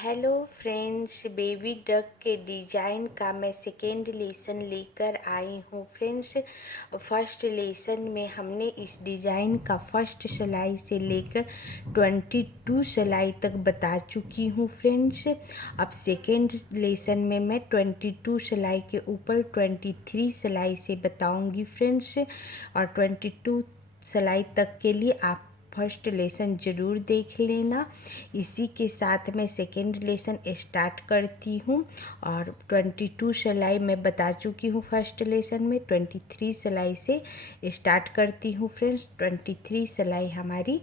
Hello friends, baby duck के design का मैं सेकेंड लेसन लेकर आई हूँ फ्रेंड्स। फर्स्ट लेसन में हमने इस डिज़ाइन का फर्स्ट सिलाई से लेकर 22 सिलाई तक बता चुकी हूँ फ्रेंड्स। अब सेकेंड लेसन में मैं 22 सिलाई के ऊपर 23 सिलाई से बताऊँगी फ्रेंड्स। और 22 सिलाई तक के लिए आप फर्स्ट लेसन ज़रूर देख लेना। इसी के साथ मैं सेकेंड लेसन स्टार्ट करती हूँ। और 22 सिलाई मैं बता चुकी हूँ फर्स्ट लेसन में। 23 सिलाई से स्टार्ट करती हूँ फ्रेंड्स। 23 सिलाई हमारी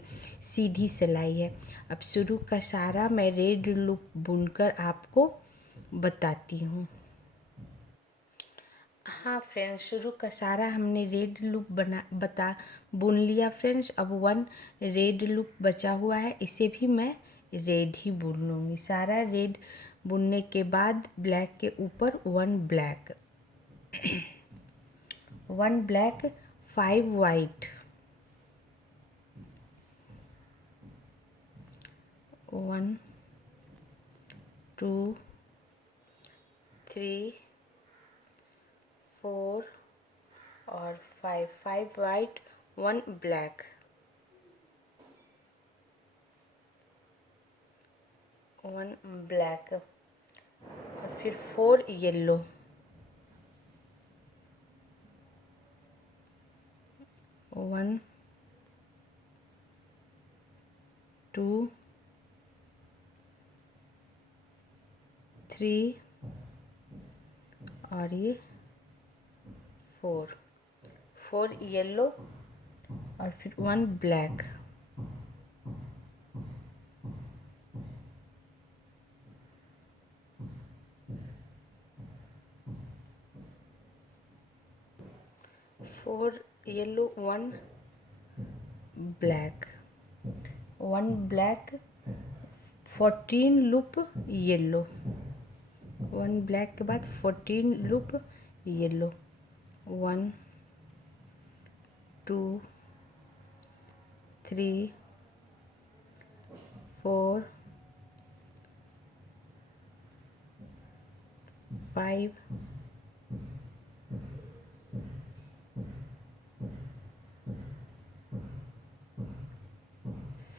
सीधी सिलाई है। अब शुरू का सारा मैं रेड लूप बुनकर आपको बताती हूँ। हाँ फ्रेंड्स, शुरू का सारा हमने रेड लूप बुन लिया फ्रेंड्स। अब 1 रेड लूप बचा हुआ है, इसे भी मैं रेड ही बुन लूँगी। सारा रेड बुनने के बाद ब्लैक के ऊपर 1 ब्लैक 1 ब्लैक 5 वाइट 1 2 3 4 और 5 वाइट 1 ब्लैक 1 ब्लैक और फिर 4 येलो 1 2 3 और ये 4 येलो और फिर 1 black 4 yellow 1 black 1 black 14 loop yellow 1 black के बाद 14 लूप येलो 1 2 3 4 5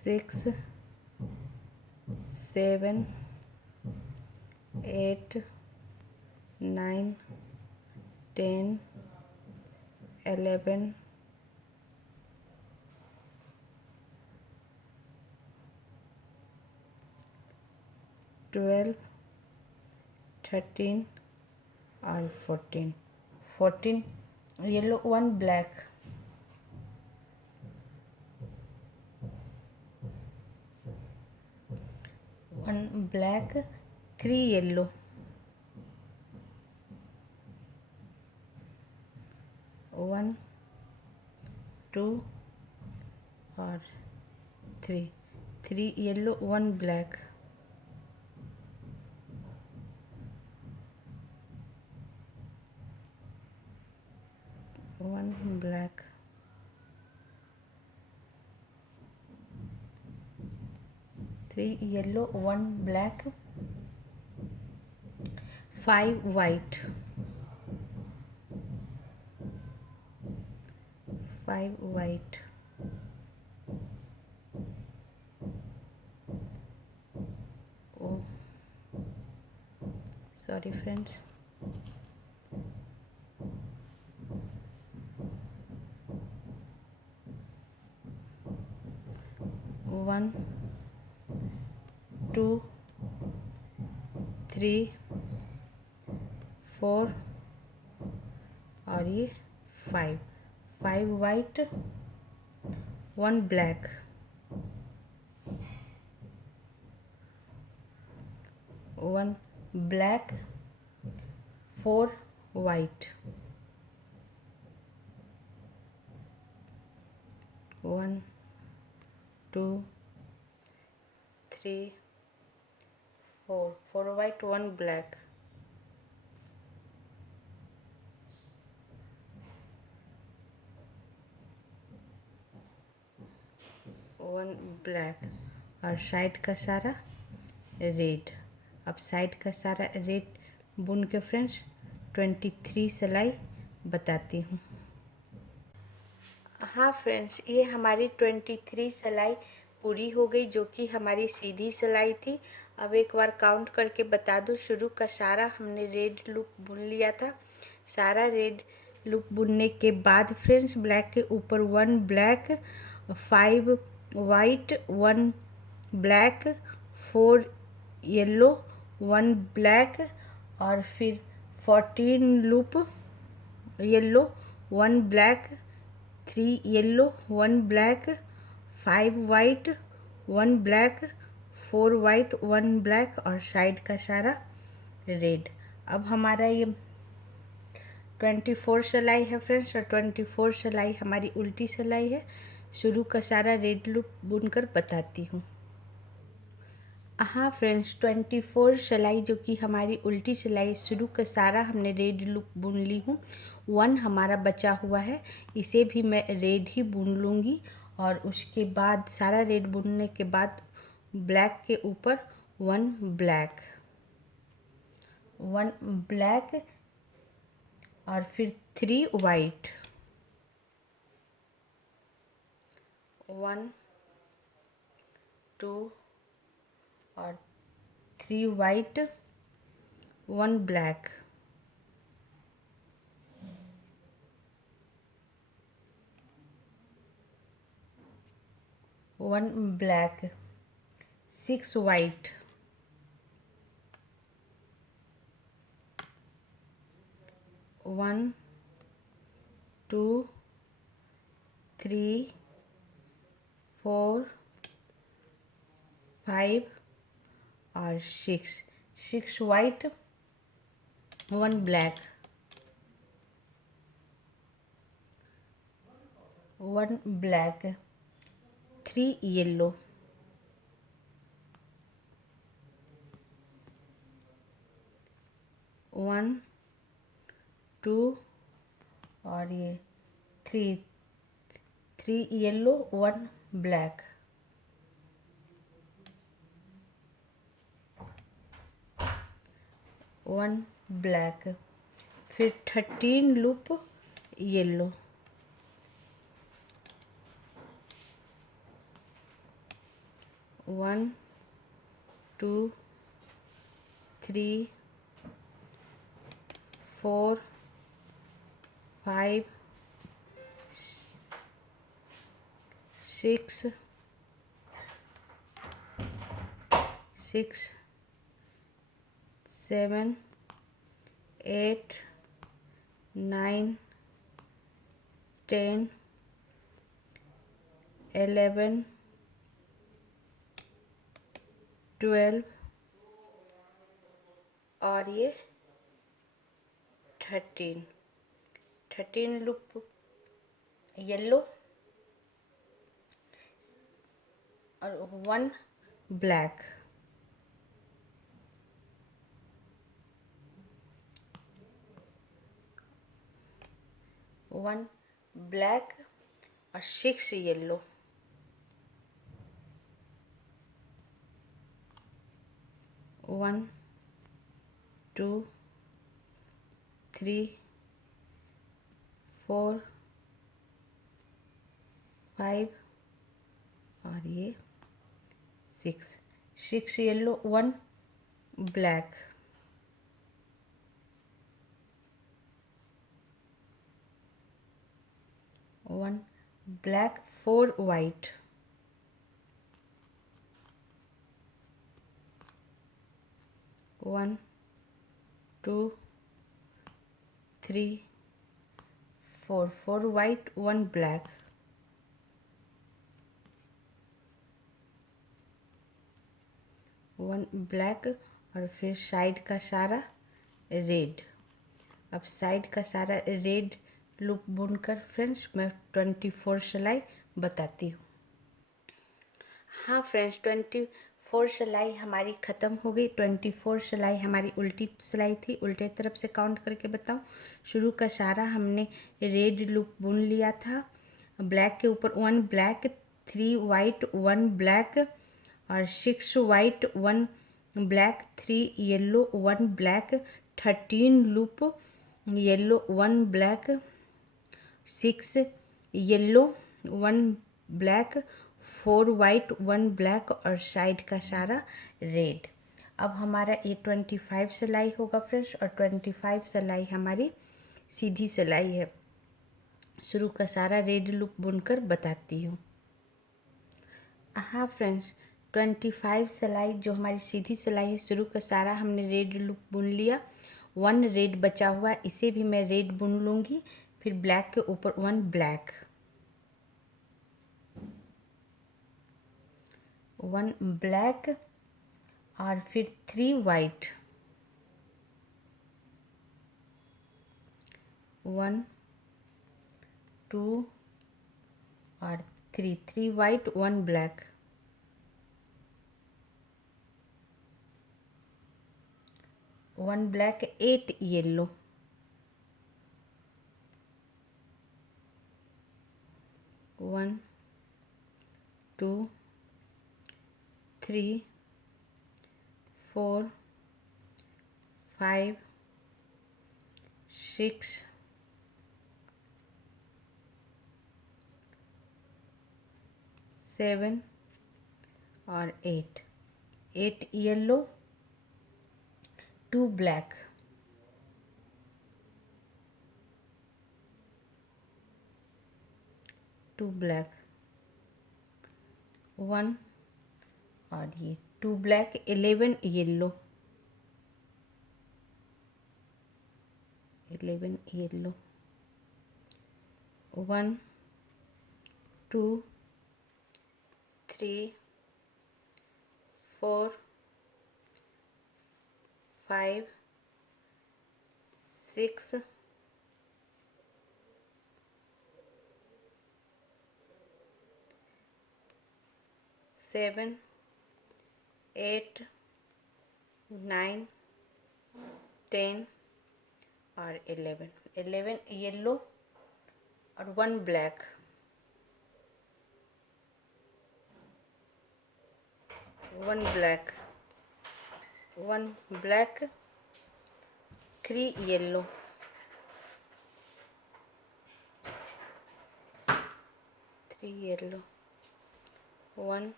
6 7 8 9 10 11 12 13 और 14 येलो 1 ब्लैक 1 ब्लैक 3 येलो 1 2 और 3 yellow 1 black 1 black 3 yellow 1 black 5 white 5 white oh sorry friends 1 2 3 4 और ये 5 white 1 black 1 black 4 white 1 2 3 4 white 1 black 1 black और side का सारा red अब साइड का सारा रेड बुन के फ्रेंड्स 23 सिलाई बताती हूँ। हाँ फ्रेंड्स, ये हमारी 23 सिलाई पूरी हो गई, जो कि हमारी सीधी सिलाई थी। अब एक बार काउंट करके बता दूँ, शुरू का सारा हमने रेड लूप बुन लिया था। सारा रेड लूप बुनने के बाद फ्रेंड्स ब्लैक के ऊपर 1 black, 5 white, 1 black, 4 yellow, 1 black और फिर 14 loop yellow, 1 black, 3 yellow, 1 black, 5 white, 1 black, 4 white, 1 black और साइड का सारा रेड। अब हमारा ये 24 सिलाई है फ्रेंड्स, और 24 सिलाई हमारी उल्टी सिलाई है। शुरू का सारा रेड लूप बुनकर बताती हूँ। हाँ फ्रेंड्स, 24 सिलाई जो कि हमारी उल्टी सिलाई, शुरू का सारा हमने रेड लूप बुन ली हूँ। 1 हमारा बचा हुआ है, इसे भी मैं रेड ही बुन लूँगी। और उसके बाद सारा रेड बुनने के बाद ब्लैक के ऊपर 1 ब्लैक, 1 ब्लैक और फिर 3 वाइट, 1 2 और 3 वाइट, 1 ब्लैक, 1 ब्लैक, 6 वाइट, 1 2 3 4 5 और 6 वाइट, 1 ब्लैक, 1 ब्लैक, 3 येलो, 1 2 और ये 3 येलो, 1 ब्लैक, 1 ब्लैक, फिर 13 लूप येलो, 1 2 3 4 5 6 7 8 9 10 11 12 और ये 13 लूप येलो और 1 ब्लैक, 1 ब्लैक और 6 येलो, 1 2 3 4 5 और ये 6 yellow, 1 black, 1 black, 4 white, 1 2 3 4 white, 1 black, 1 black और फिर साइड का सारा रेड। अब साइड का सारा रेड लूप बुनकर फ्रेंड्स मैं 24 सिलाई बताती हूँ। हाँ फ्रेंड्स, 24 सिलाई हमारी ख़त्म हो गई। 24 सिलाई हमारी उल्टी सिलाई थी, उल्टे तरफ से काउंट करके बताऊँ। शुरू का सारा हमने रेड लूप बुन लिया था। ब्लैक के ऊपर 1 ब्लैक, 3 वाइट, 1 ब्लैक और 6 white, 1 black 3 yellow 1 black 13 loop yellow 1 black 6 yellow 1 black 4 white 1 black और साइड का सारा रेड। अब हमारा ये 25 सिलाई होगा फ्रेंड्स, और 25 सिलाई हमारी सीधी सिलाई है। शुरू का सारा रेड लूप बुनकर बताती हूँ। हाँ फ्रेंड्स, 25 सिलाई जो हमारी सीधी सिलाई है, शुरू का सारा हमने रेड लूप बुन लिया। 1 रेड बचा हुआ है, इसे भी मैं रेड बुन लूँगी। फिर ब्लैक के ऊपर 1 ब्लैक 1 ब्लैक और फिर 3 वाइट 1 2 और 3 वाइट 1 ब्लैक 1 ब्लैक 8 येलो 1 2 3 4 5 6 7 और 8 येलो 2 ब्लैक 2 ब्लैक 1 और ये 2 ब्लैक 11 येलो 1 2 3 4 5 6 7 8 9 10 और 11 येलो और 1 ब्लैक 1 ब्लैक 1 ब्लैक 3 येलो 1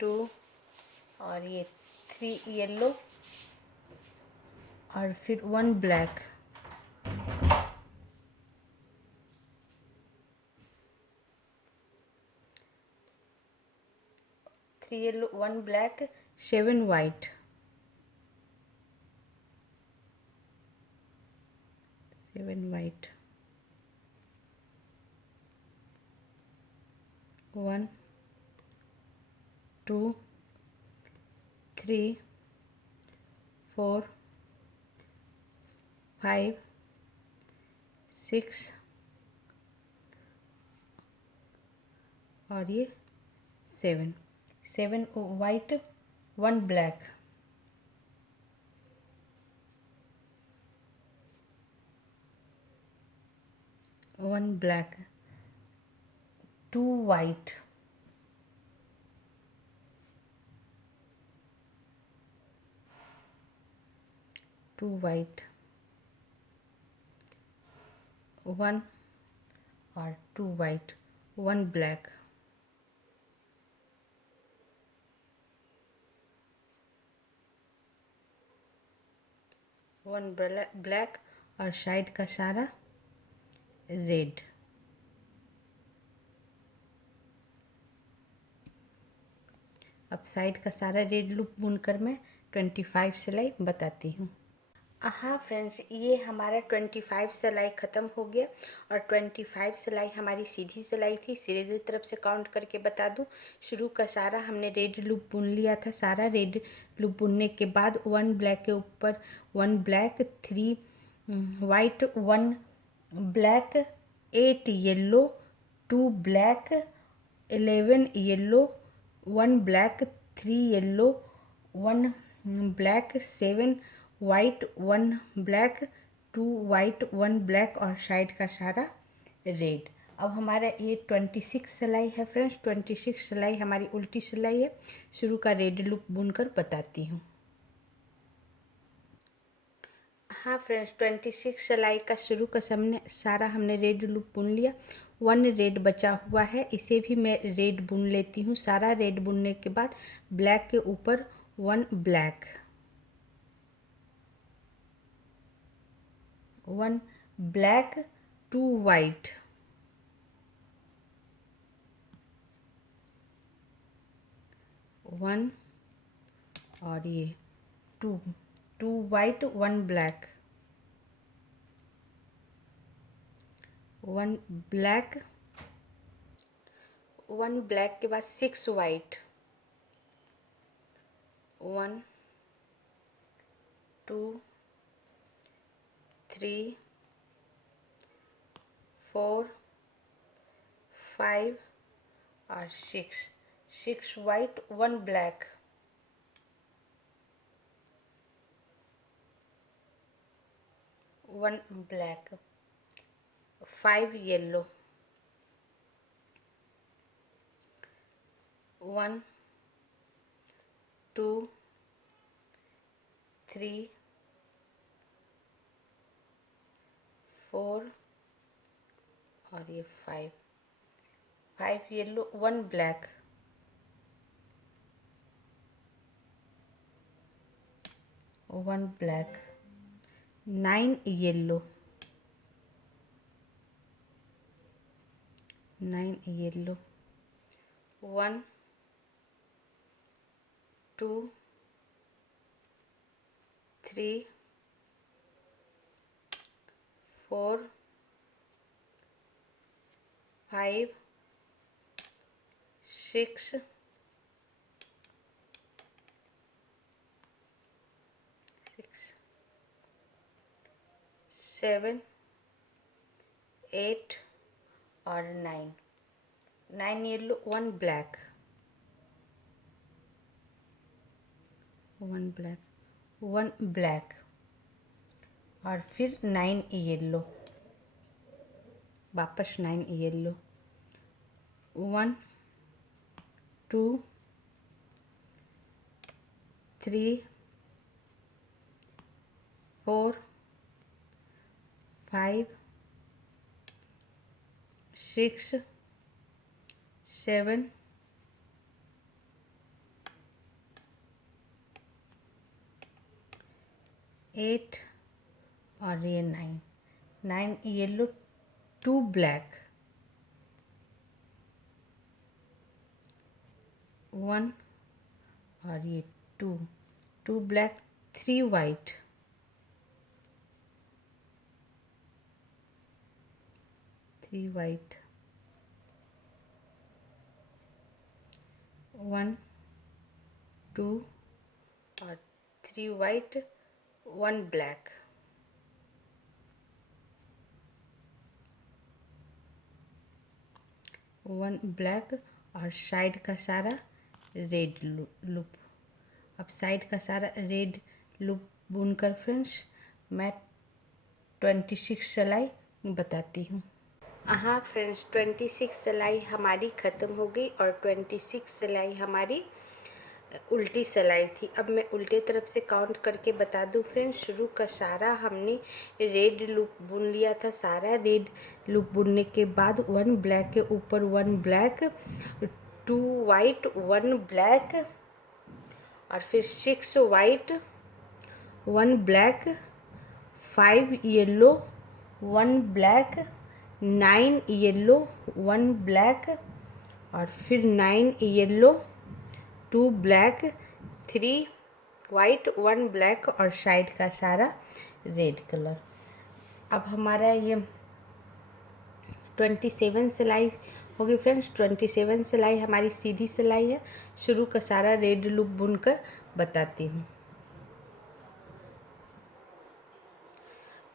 2 और ये 3 येलो और फिर 1 ब्लैक 3 येलो 1 ब्लैक 7 वाइट 1 2 3 4 5 6 और ये 7 white 1 black 1 black 2 white 2 white 1 और 2 वाइट 1 ब्लैक 1 ब्लैक और साइड का सारा रेड। अब साइड का सारा रेड लूप बुनकर मैं 25 सिलाई बताती हूँ। हाँ फ्रेंड्स, ये हमारा 25 सिलाई ख़त्म हो गया और 25 सिलाई हमारी सीधी सिलाई थी। सीधी तरफ से काउंट करके बता दूँ, शुरू का सारा हमने रेड लूप बुन लिया था। सारा रेड लूप बुनने के बाद 1 ब्लैक के ऊपर 1 black 3 white 1 black 8 yellow 2 black 11 yellow 1 black 3 yellow 1 black 7 white 1 black 2 white 1 black और साइड का सारा रेड। अब हमारा ये 26 सिलाई है फ्रेंड्स, 26 सिलाई हमारी उल्टी सिलाई है। शुरू का रेड लूप बुनकर बताती हूँ। हाँ फ्रेंड्स, 26 सिलाई का शुरू का सारा हमने रेड लूप बुन लिया। 1 रेड बचा हुआ है, इसे भी मैं रेड बुन लेती हूँ। सारा रेड बुनने के बाद ब्लैक के ऊपर 1 ब्लैक, 1 ब्लैक, 2 वाइट, 1 और ये 2 वाइट, 1 ब्लैक, 1 ब्लैक, 1 ब्लैक के बाद 6 वाइट, 1 2 3 4 5 और 6 वाइट, 1 ब्लैक, 1 ब्लैक, 5 येलो, 1 2 3 4 और ये 5 yellow, 1 black, 1 black, 9 yellow, 9 yellow, 1 2 3 4 5 6 7 8 और 9 येलो, 1 ब्लैक, 1 ब्लैक, 1 ब्लैक और फिर 9 येलो, वापस 9 येलो, 1 2 3 4 5 6 7 8 और ये 9 येलो, 2 ब्लैक, 1 और ये 2 ब्लैक, 3 वाइट, 3 वाइट, 1 2 और 3 वाइट, 1 ब्लैक, 1 ब्लैक और साइड का सारा रेड लूप। अब साइड का सारा रेड लूप बुनकर फ्रेंड्स मैं 26 सिलाई बताती हूँ। हाँ फ्रेंड्स, 26 सिलाई हमारी ख़त्म हो गई और 26 सिलाई हमारी उल्टी सिलाई थी। अब मैं उल्टे तरफ से काउंट करके बता दूं फ्रेंड्स। शुरू का सारा हमने रेड लूप बुन लिया था। सारा रेड लूप बुनने के बाद 1 ब्लैक के ऊपर 1 ब्लैक, 2 वाइट, 1 ब्लैक और फिर 6 white, 1 black, 5 yellow, 1 black, 9 yellow, 1 black और फिर 9 येलो, 2 ब्लैक, 3 वाइट, 1 ब्लैक और साइड का सारा रेड कलर। अब हमारा ये 27 सिलाई होगी फ्रेंड्स। 27 सिलाई हमारी सीधी सिलाई है। शुरू का सारा रेड लूप बुनकर बताती हूँ।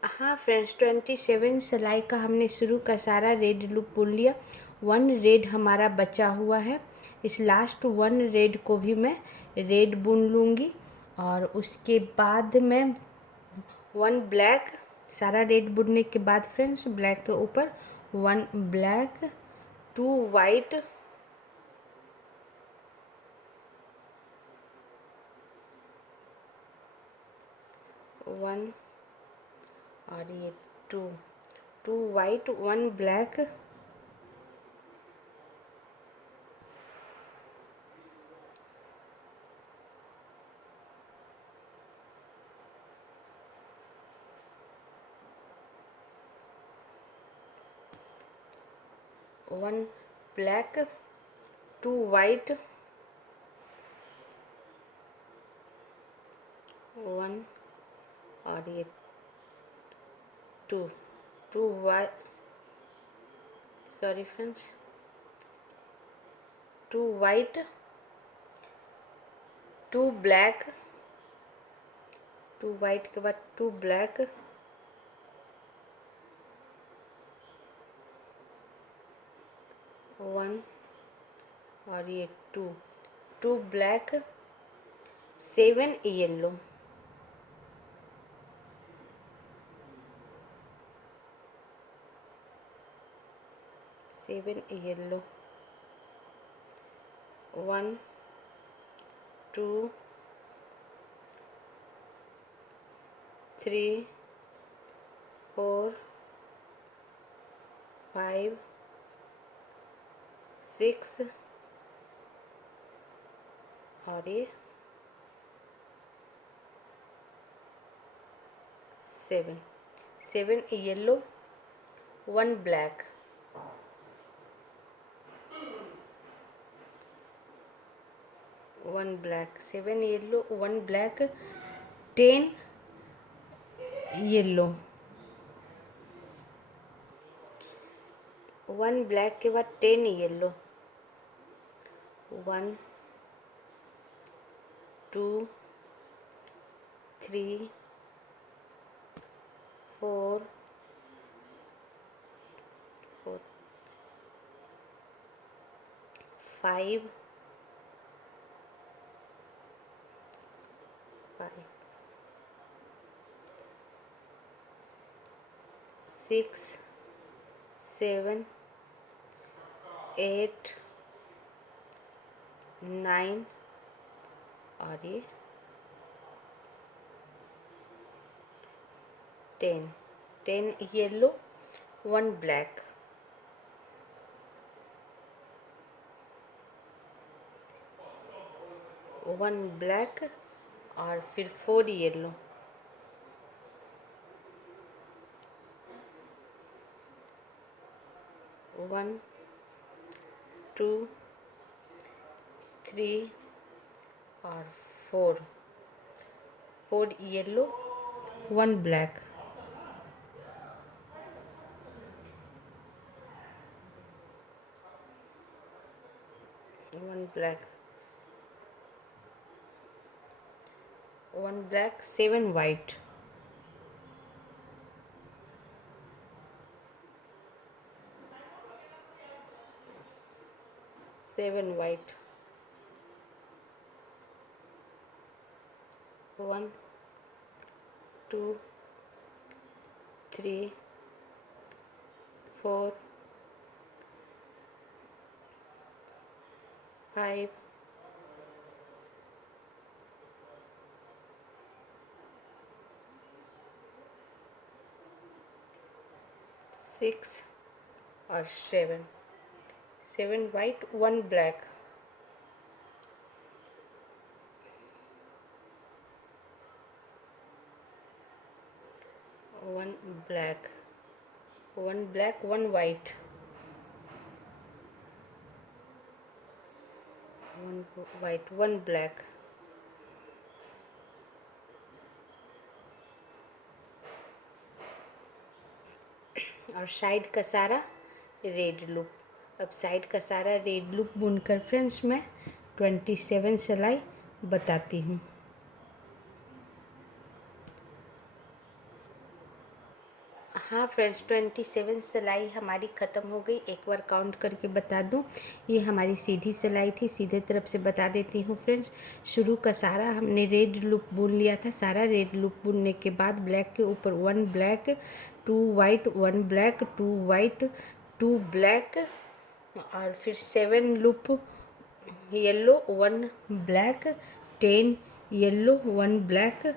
हाँ फ्रेंड्स, 27 सिलाई का हमने शुरू का सारा रेड लूप बुन लिया। 1 रेड हमारा बचा हुआ है। इस लास्ट 1 रेड को भी मैं रेड बुन लूँगी और उसके बाद मैं 1 ब्लैक, सारा रेड बुनने के बाद फ्रेंड्स ब्लैक के ऊपर 1 black, 2 white, 1 और ये 2 white 1 black, 1 black, 2 white, 1 और ये 2 white, sorry friends, 2 white, 2 black, 2 white के बाद 2 black, 1 और ये 2 black, 7 येलो, 7 येलो, 1 2 3 4 5 6 और ये 7 yellow, 1 black, 1 black, 7 yellow, 1 black, 10 yellow, 1 black के बाद 10 येलो, 1 2 3 4 5 6 7 8 9 और ये 10 येलो, 1 ब्लैक, 1 ब्लैक और फिर 4 येलो, 1 2 3 और 4 yellow, 1 black, 1 black, 1 black, 7 white, 7 white, 1 2 3 4 5 6 और 7 white, 1 black, 1 black, 1 black, 1 white, 1 white, 1 black, और साइड का सारा रेड लूप। अब साइड का सारा रेड लूप बुनकर फ्रेंड्स मैं 27 सिलाई बताती हूँ। हाँ फ्रेंड्स, 27 सिलाई हमारी ख़त्म हो गई। एक बार काउंट करके बता दूँ, ये हमारी सीधी सिलाई थी। सीधे तरफ से बता देती हूँ फ्रेंड्स। शुरू का सारा हमने रेड लूप बुन लिया था। सारा रेड लूप बुनने के बाद ब्लैक के ऊपर 1 black, 2 white, 1 black, 2 white, 2 black और फिर 7 loop yellow 1 black, 10 yellow 1 black,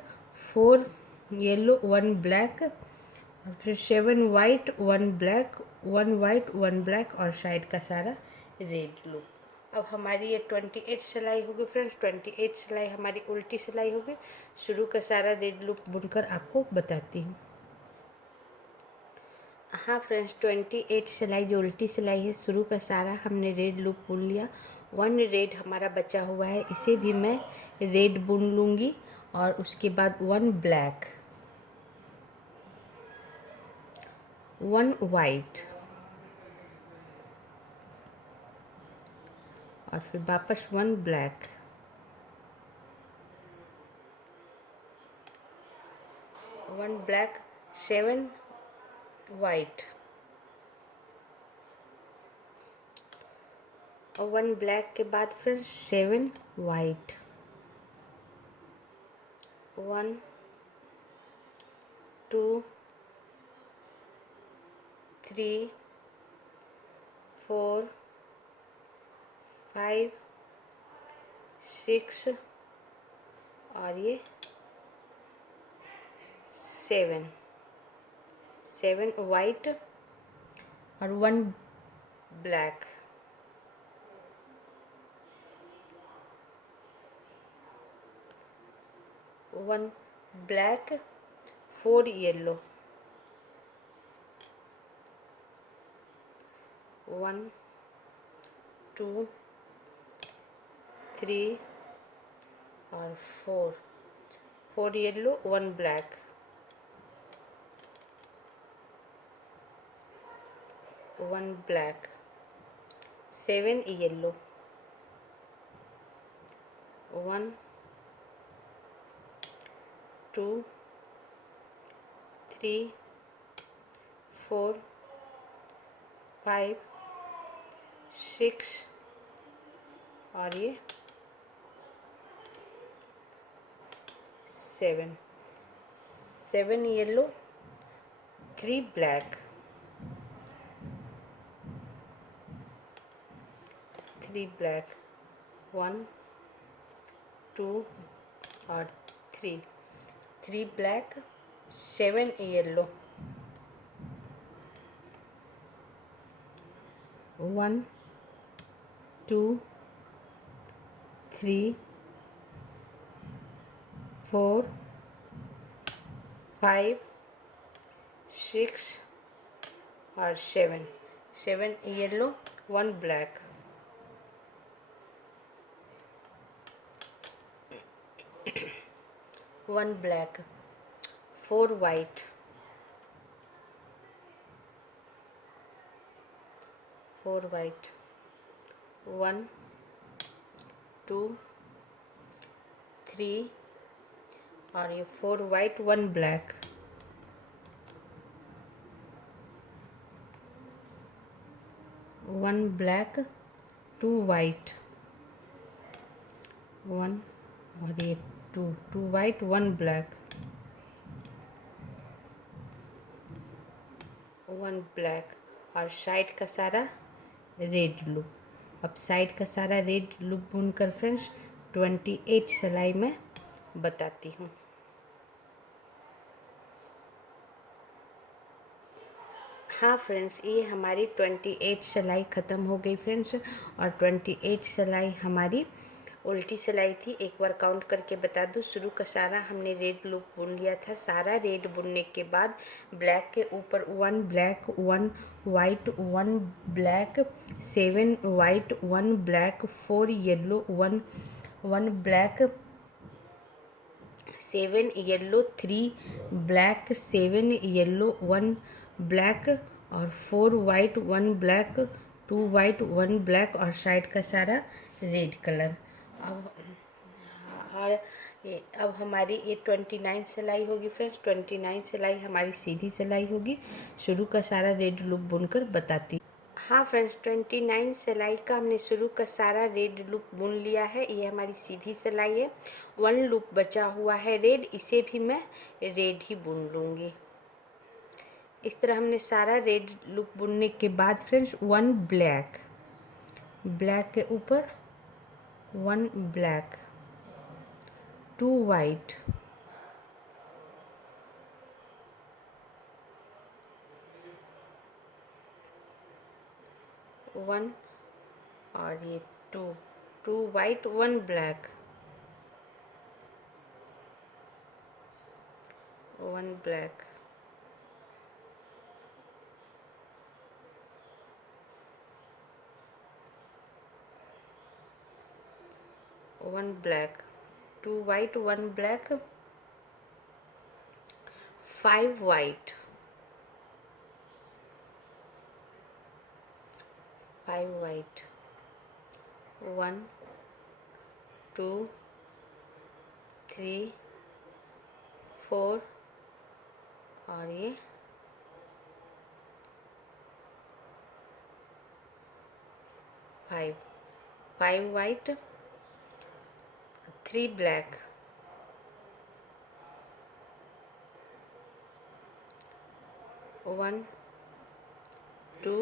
4 yellow 1 black और फिर 7 वाइट 1 ब्लैक, 1 वाइट 1 ब्लैक और साइड का सारा रेड लूप। अब हमारी ये 28 सिलाई होगी फ्रेंड्स। 28 सिलाई हमारी उल्टी सिलाई होगी। शुरू का सारा रेड लूप बुनकर आपको बताती हूँ। हाँ फ्रेंड्स, 28 सिलाई जो उल्टी सिलाई है, शुरू का सारा हमने रेड लूप बुन लिया। 1 रेड हमारा बचा हुआ है, इसे भी मैं रेड बुन लूँगी और उसके बाद 1 ब्लैक, 1 वाइट और फिर वापस 1 ब्लैक, 1 ब्लैक, 7 वाइट और 1 ब्लैक के बाद फिर 7 वाइट, 1 2 3 4 5 6 और ये 7 वाइट और 1 ब्लैक, 1 ब्लैक, 4 येलो, 1 2 3 और 4 येलो 1 ब्लैक, 1 ब्लैक, 7 येलो, 1 2 3 4 5 6 और ये 7 येलो, 3 ब्लैक, 3 ब्लैक, 1 2 और 3 ब्लैक, 7 येलो, 1 2 3 4 5 6 और 7 येलो, 1 ब्लैक, 1 ब्लैक, 4 वाइट, 1 2 3 और ये 4 वाइट, 1 ब्लैक, 1 ब्लैक, 2 वाइट, 1 और ये 2 वाइट, 1 ब्लैक, 1 ब्लैक और साइड का सारा रेड लूप। अब साइड का सारा रेड लूप बुनकर फ्रेंड्स 28 सिलाई में बताती हूँ। हाँ फ्रेंड्स, ये हमारी 28 सिलाई ख़त्म हो गई फ्रेंड्स। और 28 सिलाई हमारी उल्टी सिलाई थी। एक बार काउंट करके बता दूँ। शुरू का सारा हमने रेड लूप बुन लिया था। सारा रेड बुनने के बाद ब्लैक के ऊपर 1 black, 1 white, 1 black, 7 white, 1 black, 4 yellow, 1 black, 7 yellow, 3 black, 7 yellow, 1 black और 4 वाइट, 1 ब्लैक, 2 वाइट, 1 ब्लैक और साइड का सारा रेड कलर। अब हमारी ये 29 सिलाई होगी फ्रेंड्स। 29 सिलाई हमारी सीधी सिलाई होगी। शुरू का सारा रेड लूप बुनकर बताती। हाँ फ्रेंड्स, 29 सिलाई का हमने शुरू का सारा रेड लूप बुन लिया है। ये हमारी सीधी सिलाई है। 1 लूप बचा हुआ है रेड, इसे भी मैं रेड ही बुन लूँगी। इस तरह हमने सारा रेड लूप बुनने के बाद फ्रेंड्स 1 ब्लैक, ब्लैक के ऊपर 1 ब्लैक, 2 वाइट, 1 और ये 2 white 1 black, 1 black, 1 black, 2 white 1 black, 5 white, 5 white, 1 2 3 4 और ये 5 वाइट, 3 ब्लैक, 1 2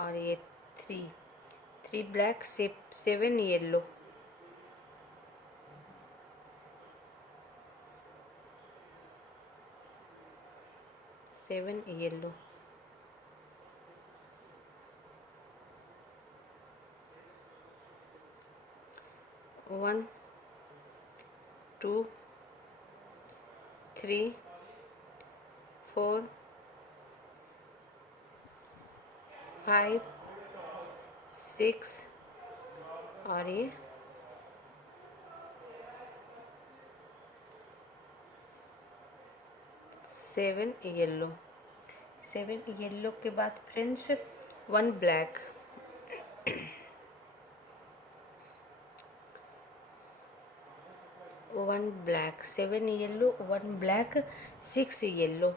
और ये 3 ब्लैक, 7 येलो, 7 येलो, 1 2 3 4 5 6 और ये 7 येलो, 7 येलो के बाद friends 1 black, 1 black, 7 yellow, 1 black, 6 yellow,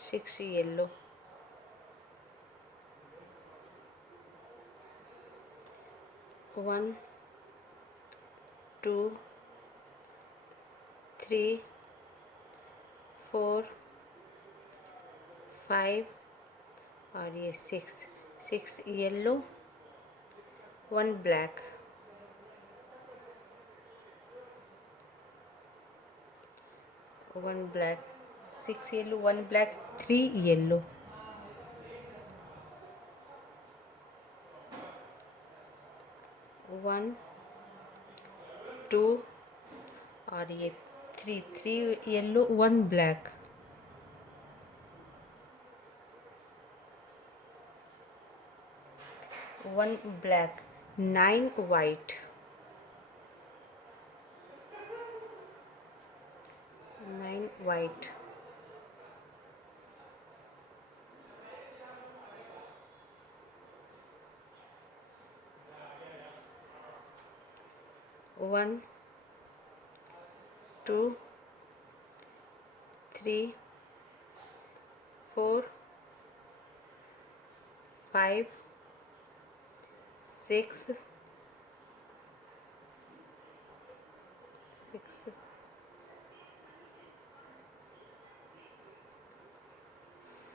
6 yellow, 1 2 3 4 5 और ये 6 yellow, 1 black, 1 black, 6 yellow, 1 black, 3 yellow, 1 2 और ये 3 yellow, 1 black, 1 black, 9 white, 9 white, 1 2 3 4 5 6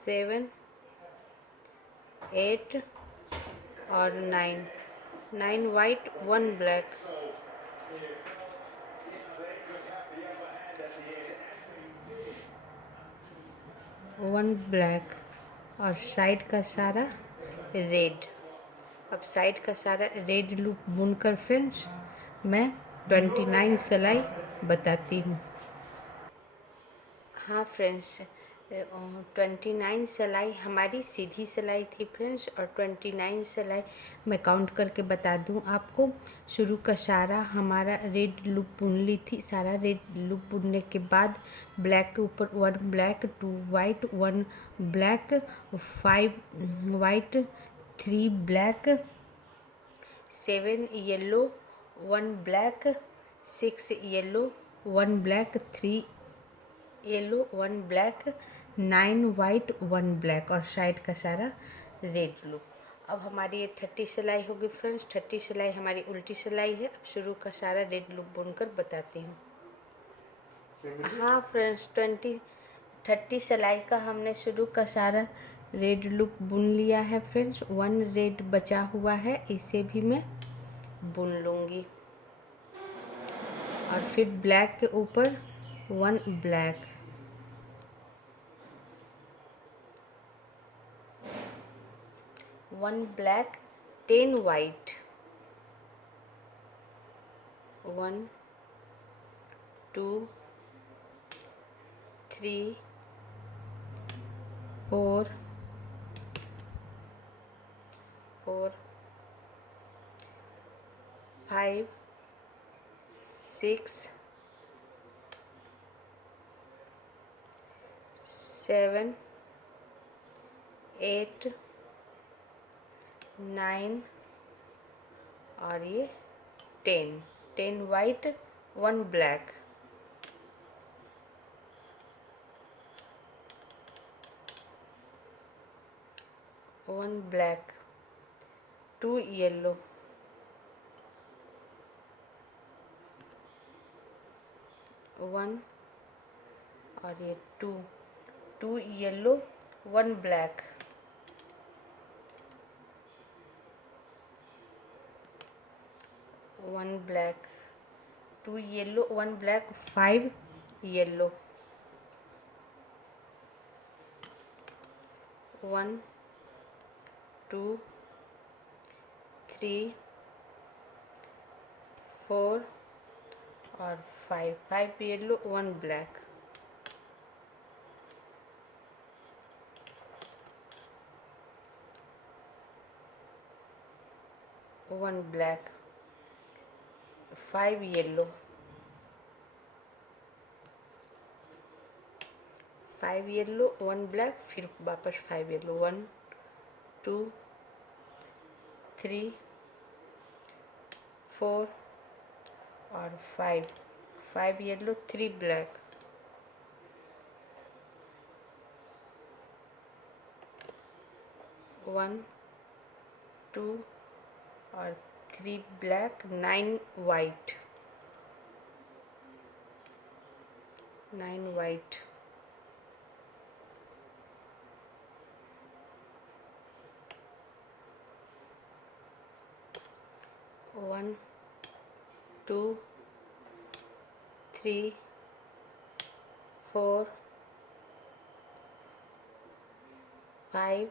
7 8 और 9 वाइट, 1 ब्लैक, 1 ब्लैक और साइड का सारा रेड। अब साइड का सारा रेड लूप बुनकर फ्रेंड्स मैं 29 सिलाई बताती हूँ। हाँ फ्रेंड्स, 29 सिलाई हमारी सीधी सिलाई थी फ्रेंड्स, और 29 सिलाई मैं काउंट करके बता दूं आपको। शुरू का सारा हमारा रेड लूप बुन ली थी। सारा रेड लूप बुनने के बाद ब्लैक के ऊपर 1 black, 2 white, 1 black, 5 white, 3 black, 7 yellow, 1 black, 6 yellow, 1 black, 3 yellow, 1 black, 9 white, 1 black और साइड का सारा रेड लूप। अब हमारी ये 30 सिलाई होगी फ्रेंड्स। 30 सिलाई हमारी उल्टी सिलाई है। अब शुरू का सारा रेड लूप बुनकर बताती हूँ। हाँ फ्रेंड्स, 30 सिलाई का हमने शुरू का सारा रेड लूप बुन लिया है फ्रेंड्स। 1 रेड बचा हुआ है, इसे भी मैं बुन लूँगी। और फिर ब्लैक के ऊपर 1 ब्लैक, 1 ब्लैक, 10 वाइट, 1 2 3 4 5 6 7 8 9 और ये 10 वाइट, 1 ब्लैक, 1 ब्लैक, 2 येलो, 1 और ये 2 yellow, 1 black, 1 black, 2 yellow, 1 black, 5 yellow, 1 2 3 4 और 5 yellow, 1 black, 1 black, 5 yellow, 5 yellow, 1 black, फिर वापस 5 येलो, 1 2 3 4 और 5 येलो, 3 ब्लैक, 1 2 और 3 ब्लैक, 9 वाइट, 9 वाइट, 1 2 3 4 5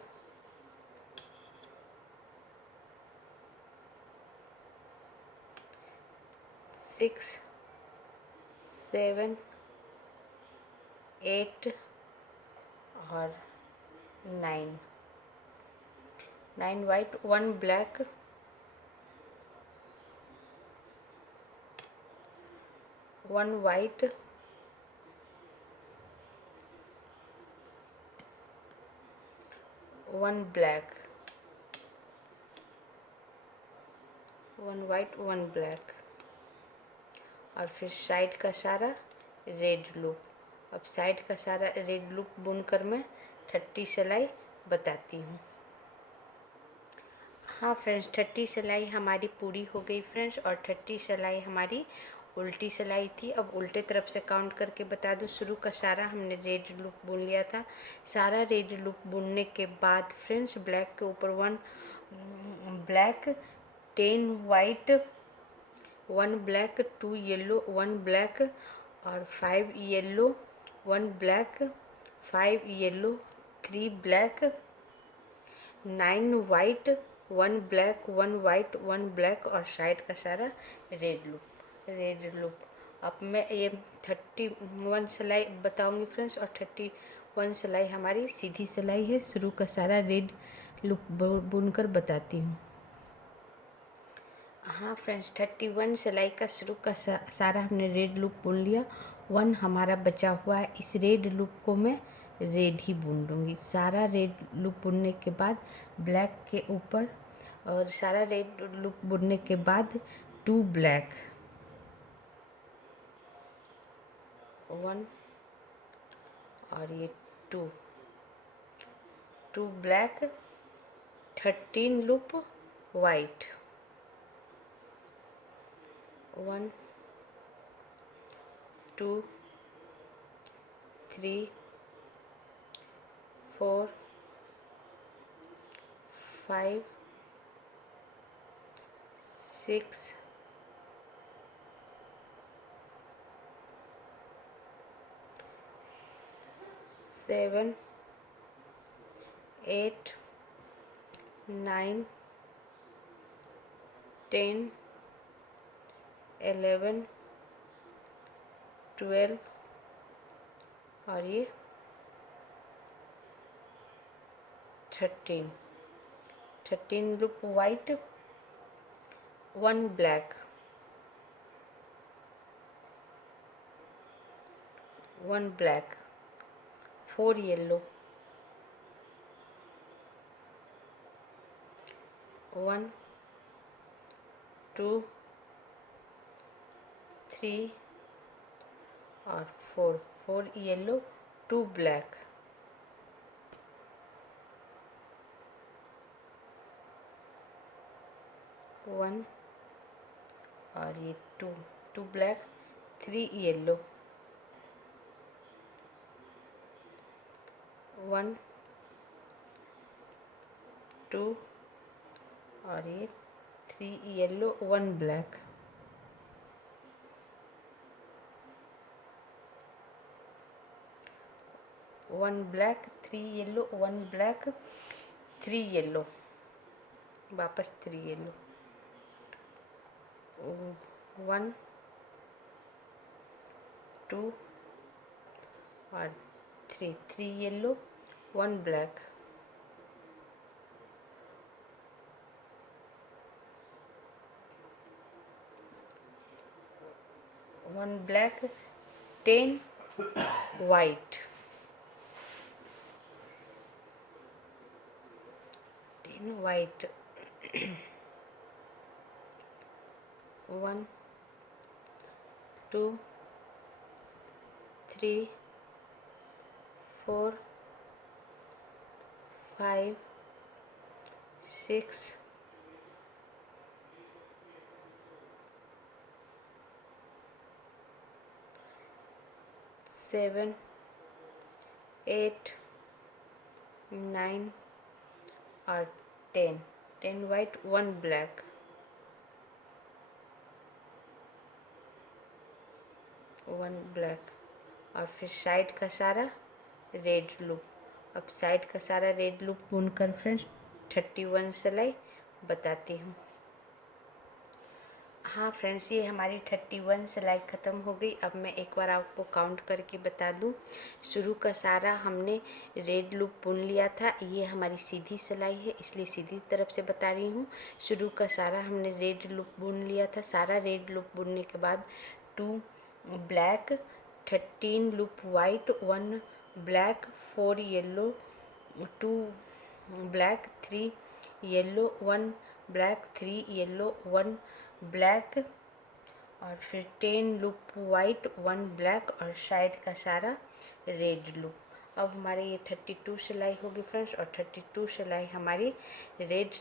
6 7 8 और 9 white, 1 black, 1 white, 1 black, 1 white, 1 black और फिर साइड का सारा रेड लूप। अब साइड का सारा रेड लूप बुनकर मैं 30 सिलाई बताती हूँ। हाँ फ्रेंड्स, 30 सिलाई हमारी पूरी हो गई फ्रेंड्स। और 30 सिलाई हमारी उल्टी सिलाई थी। अब उल्टे तरफ से काउंट करके बता दूँ। शुरू का सारा हमने रेड लूप बुन लिया था। सारा रेड लूप बुनने के बाद फ्रेंड्स ब्लैक के ऊपर 1 black, 10 white, 1 black, 2 yellow, 1 black और 5 yellow, 1 black, 5 yellow, 3 black, 9 white, 1 black, 1 white, 1 black और साइड का सारा रेड लूप। अब मैं ये 31 सिलाई बताऊंगी फ्रेंड्स। और 31 सिलाई हमारी सीधी सिलाई है। शुरू का सारा रेड लूप बुनकर बताती हूँ। हाँ फ्रेंड्स, 31 सिलाई का शुरू का सारा हमने रेड लूप बुन लिया। 1 हमारा बचा हुआ है। इस रेड लूप को मैं रेड ही बुन लूँगी। सारा रेड लूप बुनने के बाद ब्लैक के ऊपर, और सारा रेड लूप बुनने के बाद 2 ब्लैक, 1 और ये 2 ब्लैक, 13 लूप वाइट, 1 2 3 4 5 6 7 8 9 10 11 12 और ये 13 लूप वाइट, 1 ब्लैक, 4 येलो, 1 2 3 और 4 येलो, 2 ब्लैक, 1 और ये 2 ब्लैक, 3 येलो, 1 2 और ये 3 yellow, 1 black, 1 black, 3 yellow, 1 black, 3 yellow, वापस 3 येलो, 1 2 और 3 yellow, 1 black, 1 black, 10 white, 10 white, 1 2 3 4 5 6 7 8 9 और 10 वाइट, 1 ब्लैक, 1 ब्लैक और फिर साइड का सारा रेड लूप। अब साइड का सारा रेड लूप बुनकर फ्रेंड्स 31 सिलाई बताती हूँ। हाँ फ्रेंड्स, ये हमारी 31 सिलाई ख़त्म हो गई। अब मैं एक बार आपको काउंट करके बता दूँ। शुरू का सारा हमने रेड लूप बुन लिया था। ये हमारी सीधी सिलाई है, इसलिए सीधी तरफ से बता रही हूँ। शुरू का सारा हमने रेड लूप बुन लिया था। सारा रेड लूप बुनने के बाद 2 black, 13 loop white, 1 black, 4 yellow, 2 black, 3 yellow, 1 black, 3 yellow, 1 black और फिर 10 लूप वाइट, 1 ब्लैक और साइड का सारा रेड लूप। अब हमारे ये 32 सिलाई होगी फ्रेंड्स, और 32 सिलाई हमारी रेड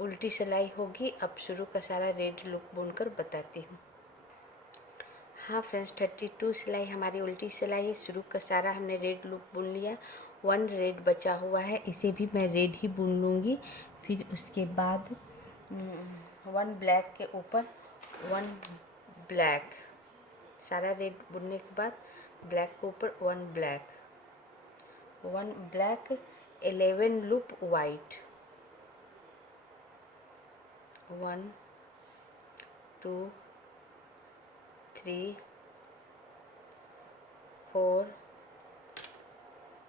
उल्टी सिलाई होगी। अब शुरू का सारा रेड लूप बुनकर बताती हूँ। हाँ फ्रेंड्स, 32 सिलाई हमारी उल्टी सिलाई है। शुरू का सारा हमने रेड लूप बुन लिया। 1 रेड बचा हुआ है, इसे भी मैं रेड ही बुन लूँगी। फिर उसके बाद 1 ब्लैक के ऊपर 1 ब्लैक, सारा रेड बुनने के बाद ब्लैक के ऊपर 1 ब्लैक, 1 ब्लैक, 11 लूप वाइट, 1 2 3 4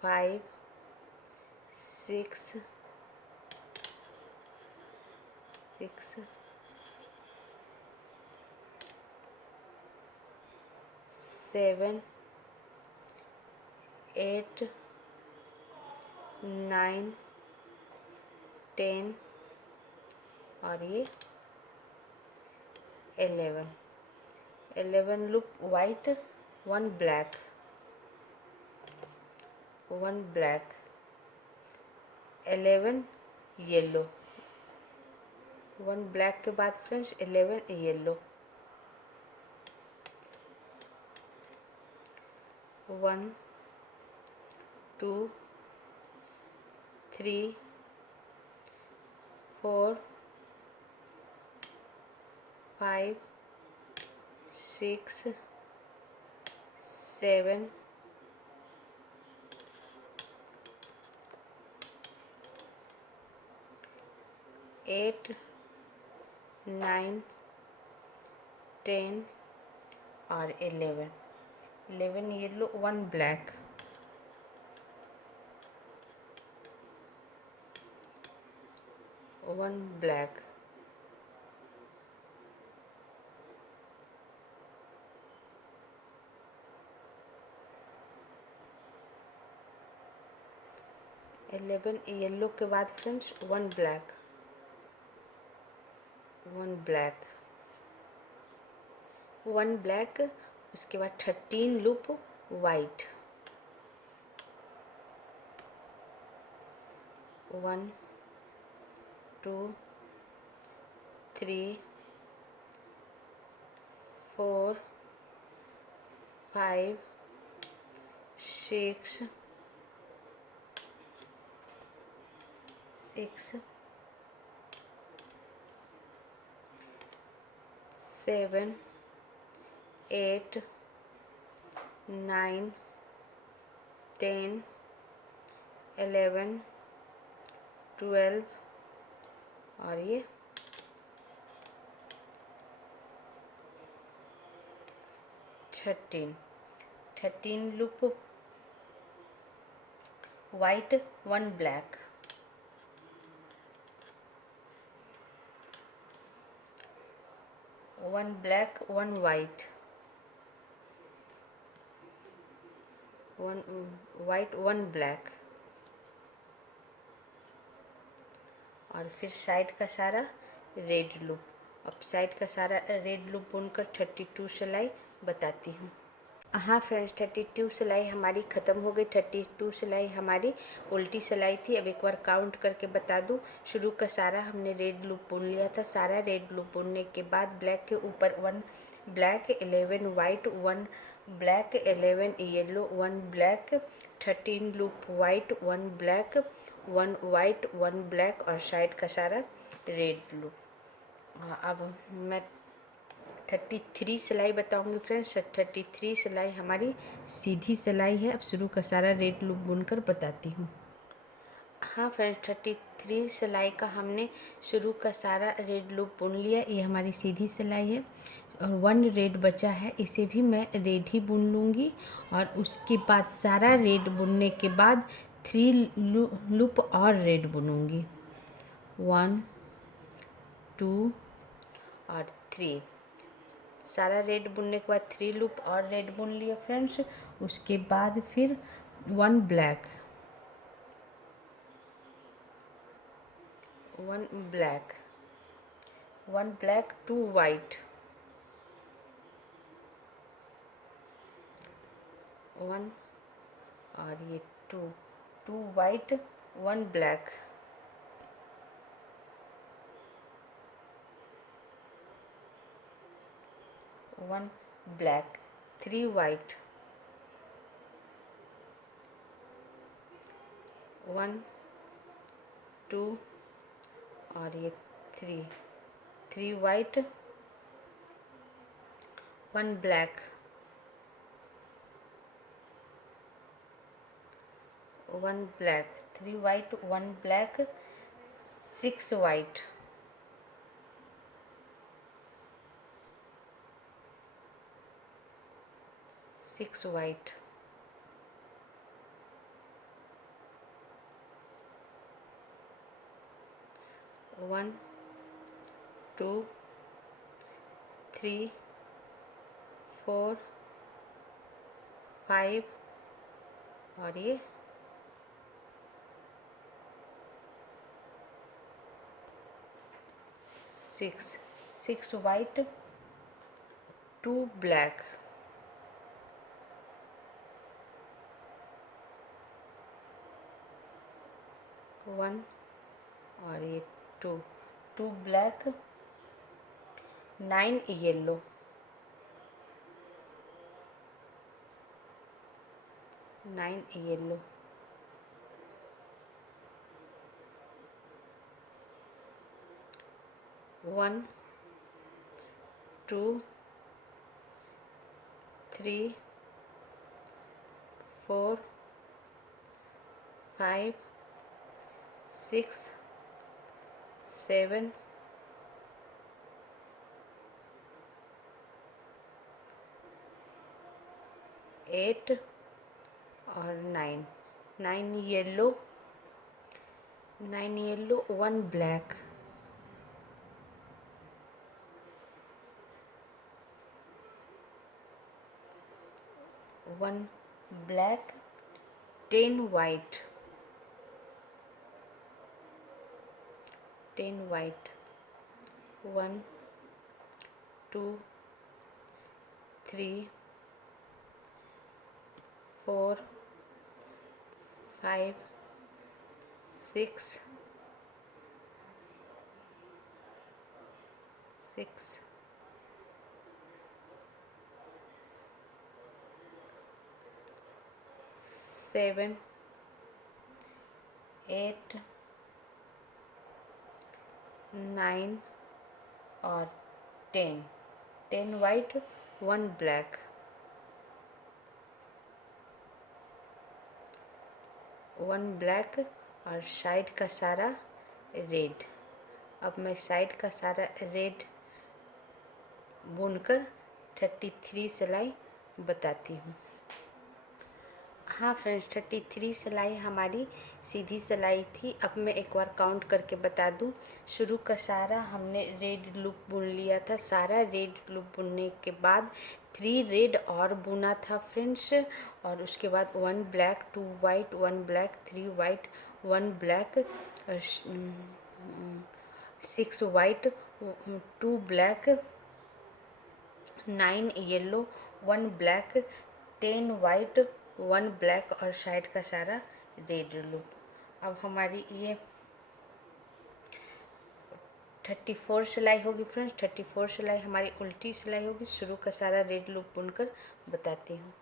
5 6 7 8 9 10 और ये 11 loop white, 1 black, 1 black, 11 yellow, 1 black के बाद फ्रेंड्स 11 येलो, 1 2 3 4 5 6 7 8 9 10 और 11 येलो, 1 ब्लैक, 1 ब्लैक, 11 येलो के बाद फ्रेंड्स 1 ब्लैक, 1 ब्लैक, 1 ब्लैक, उसके बाद 13 लूप वाइट, 1 2 3 4 5 6 7 8 9 10 11 12 और ये 13 loop white, 1 black, 1 black, 1 white, 1 white, 1 black, और फिर साइड का सारा रेड लूप। अब साइड का सारा रेड लूप बुनकर 32 सिलाई बताती हूँ। हाँ फ्रेंड्स, 32 सिलाई हमारी ख़त्म हो गई। 32 सिलाई हमारी उल्टी सिलाई थी। अब एक बार काउंट करके बता दूँ। शुरू का सारा हमने रेड लूप बुन लिया था। सारा रेड लूप बुनने के बाद ब्लैक के ऊपर 1 black, 11 white, 1 black, 11 yellow, 1 black, 13 loop white, 1 black, 1 white, 1 black और साइड का सारा रेड लूप। हाँ, अब मैं 33 सिलाई बताऊंगी फ्रेंड्स। 33 सिलाई हमारी सीधी सिलाई है। अब शुरू का सारा रेड लूप बुनकर बताती हूँ। हाँ फ्रेंड्स, 33 सिलाई का हमने शुरू का सारा रेड लूप बुन लिया। ये हमारी सीधी सिलाई है और 1 रेड बचा है, इसे भी मैं रेड ही बुन लूँगी। और उसके बाद सारा रेड बुनने के बाद 3 लूप और रेड बुनूँगी, 1 2 और 3। सारा रेड बुनने के बाद 3 लूप और रेड बुन लिया फ्रेंड्स। उसके बाद फिर 1 ब्लैक, 1 ब्लैक, 1 ब्लैक, 2 वाइट, 1 और ये 2 वाइट, 1 ब्लैक, 1 ब्लैक, 3 वाइट, 1 2 और ये 3 white, 1 black, 1 black, 3 white, 1 black, 6 white, 6 white, 1 2 3 4 5 और ये 6 वाइट, 2 ब्लैक, 1 और ये 2 ब्लैक, 9 येलो, 9 येलो, 1 2 3 4 5 6 7 8 और 9। 9 yellow, 9 yellow, 1 black, 1 black, 10 white, 10 white, 1 2 3 4 5 6 6 7 8 9 और 10। 10 वाइट, 1 ब्लैक, 1 ब्लैक और साइड का सारा रेड। अब मैं साइड का सारा रेड बुनकर 33 सिलाई बताती हूँ। हाँ फ्रेंड्स, 33 सिलाई हमारी सीधी सिलाई थी। अब मैं एक बार काउंट करके बता दूँ। शुरू का सारा हमने रेड लूप बुन लिया था। सारा रेड लूप बुनने के बाद 3 रेड और बुना था फ्रेंड्स, और उसके बाद 1 black, 2 white, 1 black, 3 white, 1 black, 6 white, 2 black, 9 yellow, 1 black, 10 white, 1 black और साइड का सारा रेड लूप। अब हमारी ये 34 सिलाई होगी फ्रेंड्स। 34 सिलाई हमारी उल्टी सिलाई होगी। शुरू का सारा रेड लूप बुनकर बताती हूँ।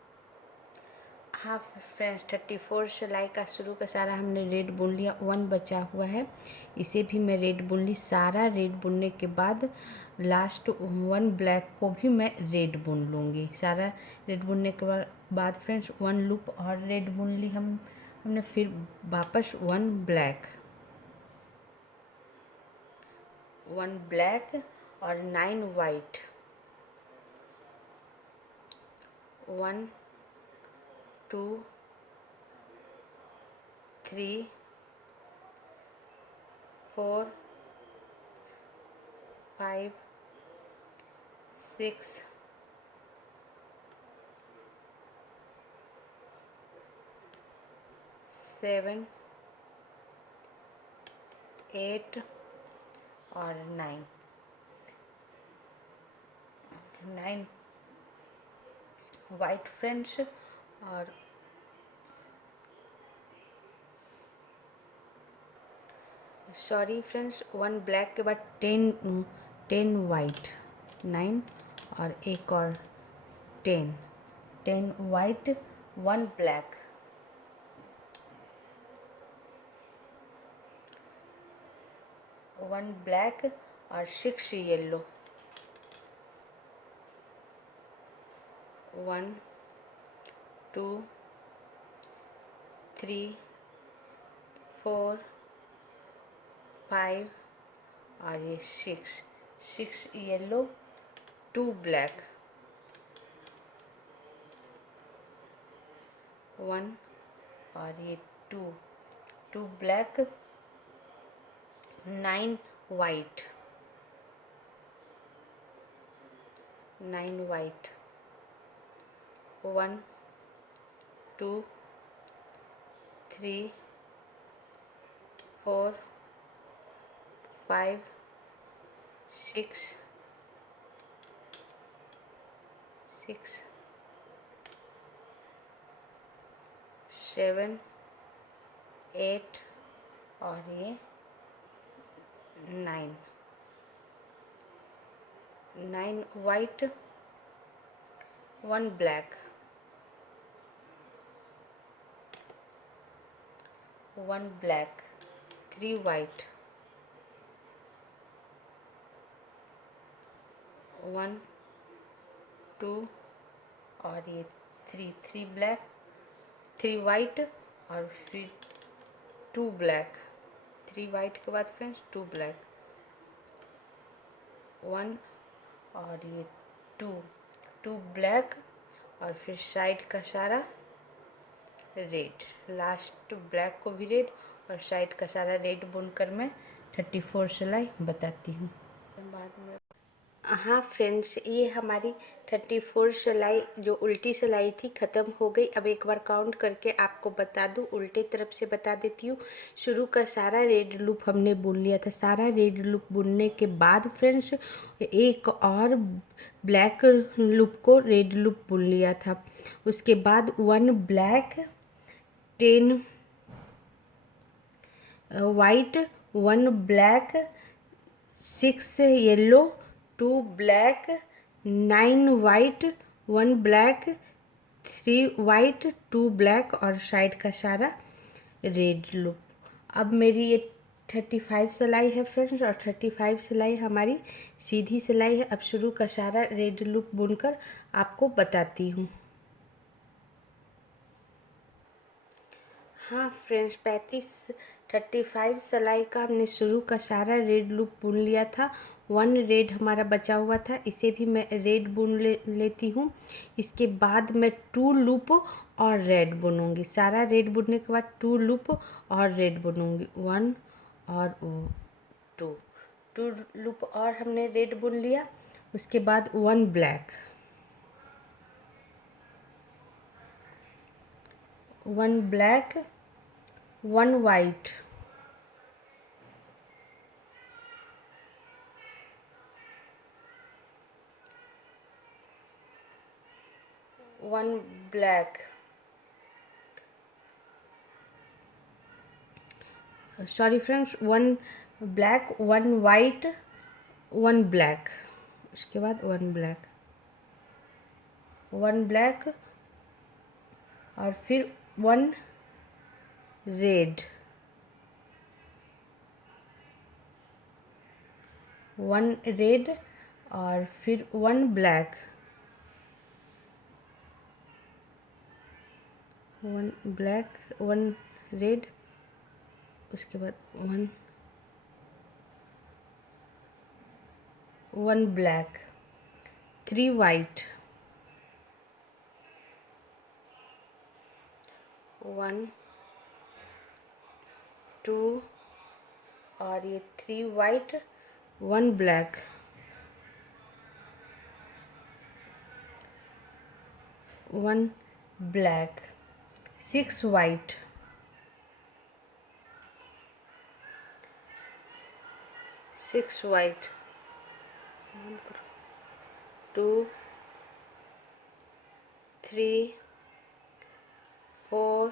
हाँ फ्रेंड्स, 34 सिलाई का शुरू का सारा हमने रेड बुन लिया। 1 बचा हुआ है, इसे भी मैं रेड बुन ली। सारा रेड बुनने के बाद लास्ट 1 ब्लैक को भी मैं रेड बुन लूँगी। सारा रेड बुनने के बाद फ्रेंड्स 1 लूप और रेड बुन ली हमने। फिर वापस 1 ब्लैक, 1 ब्लैक और 9 वाइट, 1 2 3 4 5 6 7 8 और 9। 9 वाइट फ्रेंड्स, और सॉरी फ्रेंड्स, 1 ब्लैक के बाद 10 वाइट, 9 और एक और 10। 10 वाइट, 1 ब्लैक, 1 ब्लैक और 6 येलो, 1 2 3 4 5 और ये 6 येलो, 2 ब्लैक, 1 और ये 2 ब्लैक, 9 वाइट, 9 वाइट, 1 2 3 4 5 6 7 8 और ये 9। 9 वाइट, 1 ब्लैक, 1 ब्लैक, 3 वाइट, 1 2 और ये 3 ब्लैक, 3 वाइट और फिर 2 ब्लैक, 3 वाइट के बाद फ्रेंड्स 2 ब्लैक, 1 और ये 2 ब्लैक और फिर साइड का सारा रेड, लास्ट ब्लैक को भी रेड और साइड का सारा रेड बुनकर मैं 34 सिलाई बताती हूँ बाद में। हाँ फ्रेंड्स, ये हमारी 34 सिलाई जो उल्टी सिलाई थी ख़त्म हो गई। अब एक बार काउंट करके आपको बता दूँ, उल्टे तरफ से बता देती हूँ। शुरू का सारा रेड लूप हमने बुन लिया था। सारा रेड लूप बुनने के बाद फ्रेंड्स एक और ब्लैक लूप को रेड लूप बुन लिया था। उसके बाद 1 black, 10 white, 1 black, 6 yellow, 2 black, 9 white, 1 black, 3 white, 2 black और साइड का सारा रेड लूप। अब मेरी ये 35 सिलाई है फ्रेंड्स और 35 सिलाई हमारी सीधी सिलाई है। अब शुरू का सारा रेड लूप बुनकर आपको बताती हूँ। हाँ फ्रेंड्स, 35 सिलाई का हमने शुरू का सारा रेड लूप बुन लिया था। 1 रेड हमारा बचा हुआ था, इसे भी मैं रेड बुन लेती हूँ। इसके बाद मैं 2 लूप और रेड बुनूंगी। सारा रेड बुनने के बाद 2 लूप और रेड बुनूंगी, 1 और 2 लूप और हमने रेड बुन लिया। उसके बाद 1 black, 1 black, 1 white, 1 black, sorry friends, 1 black, 1 white, 1 black. उसके बाद 1 ब्लैक, 1 ब्लैक और फिर 1 रेड, 1 रेड और फिर 1 ब्लैक, 1 ब्लैक, 1 रेड। उसके बाद 1 ब्लैक, 3 वाइट, 1 2 और ये 3 white, 1 black, 1 black, 6 white, 6 white, 2 3 4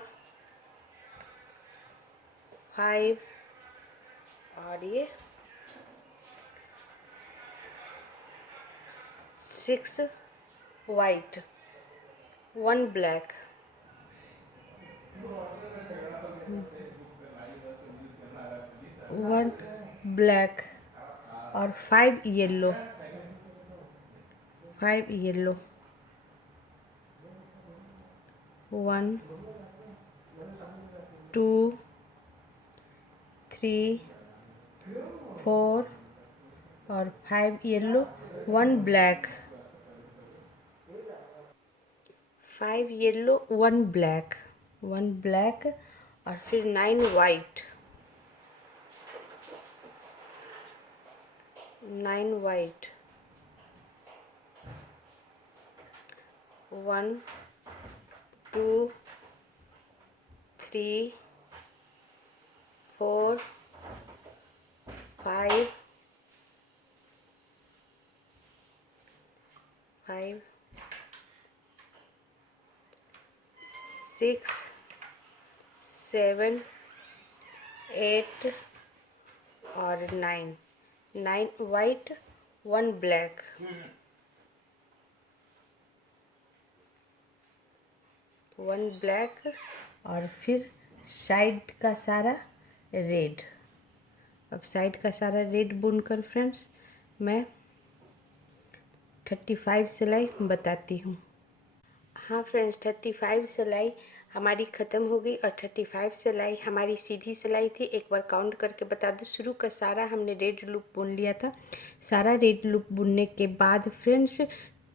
5 और ये 6 वाइट, 1 ब्लैक, 1 ब्लैक और 5 येलो, 5 येलो, 1 2 3 4 और 5 yellow, 1 black, 5 yellow, 1 black, 1 black और फिर 9 वाइट, 9 वाइट, 1 2 3 4 5 6 7 8 और 9 वाइट, 1 ब्लैक, 1 ब्लैक और फिर साइड का सारा रेड। अब साइड का सारा रेड बुनकर फ्रेंड्स मैं 35 सिलाई बताती हूँ। हाँ फ्रेंड्स, 35 सिलाई हमारी ख़त्म हो गई और 35 सिलाई हमारी सीधी सिलाई थी। एक बार काउंट करके बता दूँ। शुरू का सारा हमने रेड लूप बुन लिया था। सारा रेड लूप बुनने के बाद फ्रेंड्स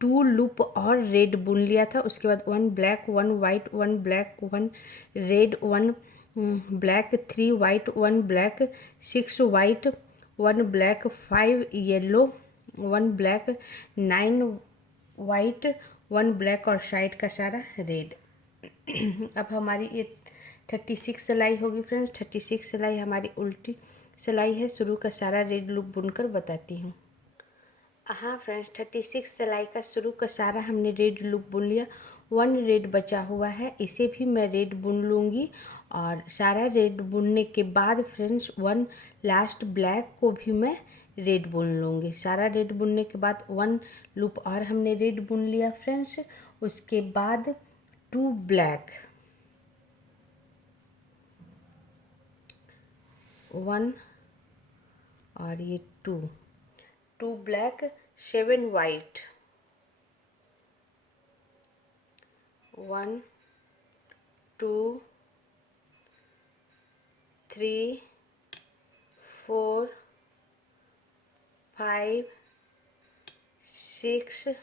2 लूप और रेड बुन लिया था। उसके बाद 1 black 1 white 1 black 1 red 1 black 3 white 1 black 6 white 1 black 5 yellow 1 black 9 white 1 black और साइड का सारा रेड। अब हमारी ये 36 सिलाई होगी फ्रेंड्स। 36 सिलाई हमारी उल्टी सिलाई है। शुरू का सारा रेड लूप बुनकर बताती हूँ। हाँ फ्रेंड्स, 36 सिलाई का शुरू का सारा हमने रेड लूप बुन लिया। 1 रेड बचा हुआ है, इसे भी मैं रेड बुन लूँगी। और सारा रेड बुनने के बाद फ्रेंड्स 1 लास्ट ब्लैक को भी मैं रेड बुन लूँगी। सारा रेड बुनने के बाद 1 लूप और हमने रेड बुन लिया फ्रेंड्स। उसके बाद 2 ब्लैक 1 और ये 2 ब्लैक 7 वाइट 1 2 3 4 5 6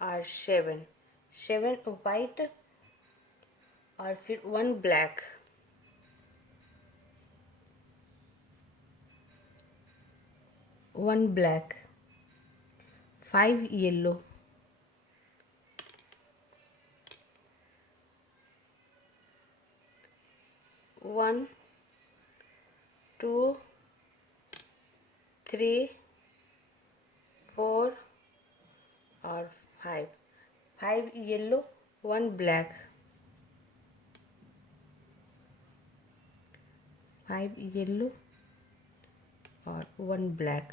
और 7 वाइट और फिर 1 ब्लैक 1 ब्लैक 5 येलो 1 2 3 4 और 5 येलो 1 ब्लैक 5 येलो और 1 ब्लैक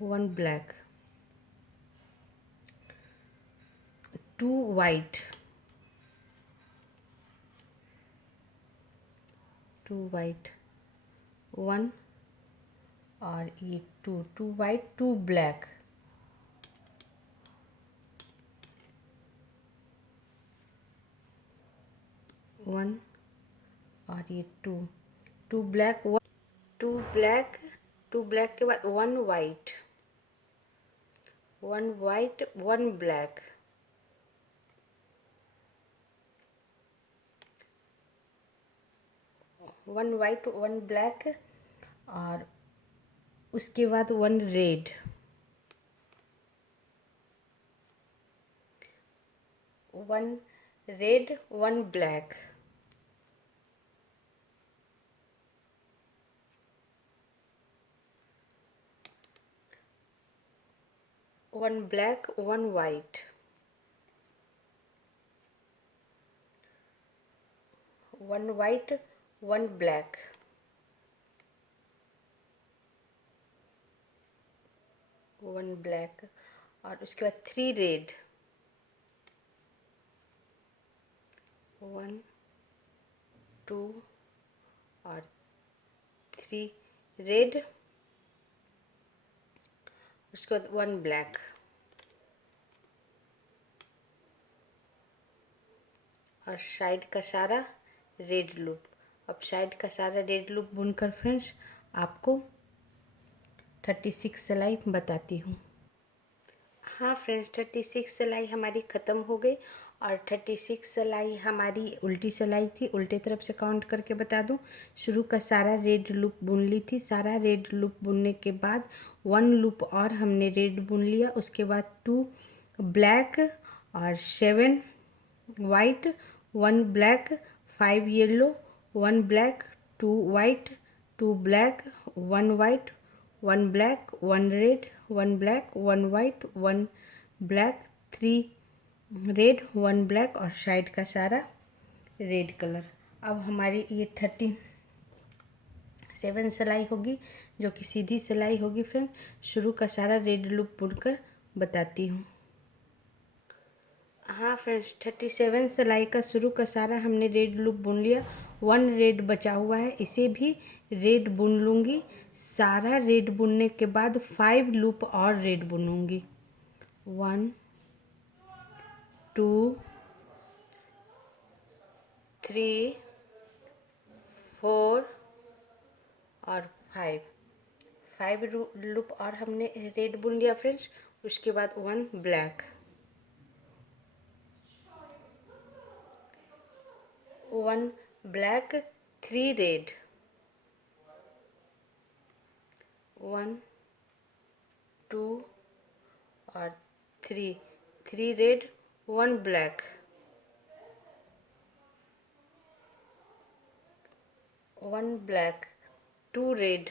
1 ब्लैक 2 वाइट 2 वाइट 1 और ये 2 वाइट 2 ब्लैक 1 और ये 2 ब्लैक 2 ब्लैक के बाद 1 वाइट 1 ब्लैक 1 वाइट 1 ब्लैक और उसके बाद 1 red 1 red 1 black 1 black 1 white 1 white 1 black 1 black और उसके बाद 3 रेड 1 2 और 3 रेड उसके बाद 1 ब्लैक और साइड का सारा रेड लूप। अब साइड का सारा रेड लूप बुनकर फ्रेंड्स आपको 36 सिलाई बताती हूँ। हाँ फ्रेंड्स, 36 सिलाई हमारी ख़त्म हो गई और 36 सिलाई हमारी उल्टी सिलाई थी। उल्टे तरफ से काउंट करके बता दूँ। शुरू का सारा रेड लूप बुन ली थी। सारा रेड लूप बुनने के बाद 1 लूप और हमने रेड बुन लिया। उसके बाद 2 ब्लैक और 7 white 1 black 5 yellow 1 black 2 white 2 black 1 white 1 black 1 red 1 black 1 white 1 black 3 red 1 black और साइड का सारा रेड कलर। अब हमारी ये 37 सिलाई होगी जो कि सीधी सिलाई होगी फ्रेंड। शुरू का सारा रेड लूप बुनकर बताती हूँ। हाँ फ्रेंड्स, 37 सिलाई का शुरू का सारा हमने रेड लूप बुन लिया 1 रेड बचा हुआ है, इसे भी रेड बुन लूँगी। सारा रेड बुनने के बाद 5 लूप और रेड बुनूँगी। 1 2 3 4 और 5 लूप और हमने रेड बुन लिया फ्रेंड्स। उसके बाद 1 ब्लैक, 1 ब्लैक, 3 रेड, 1 2 और 3 रेड, 1 ब्लैक, 1 ब्लैक, 2 रेड,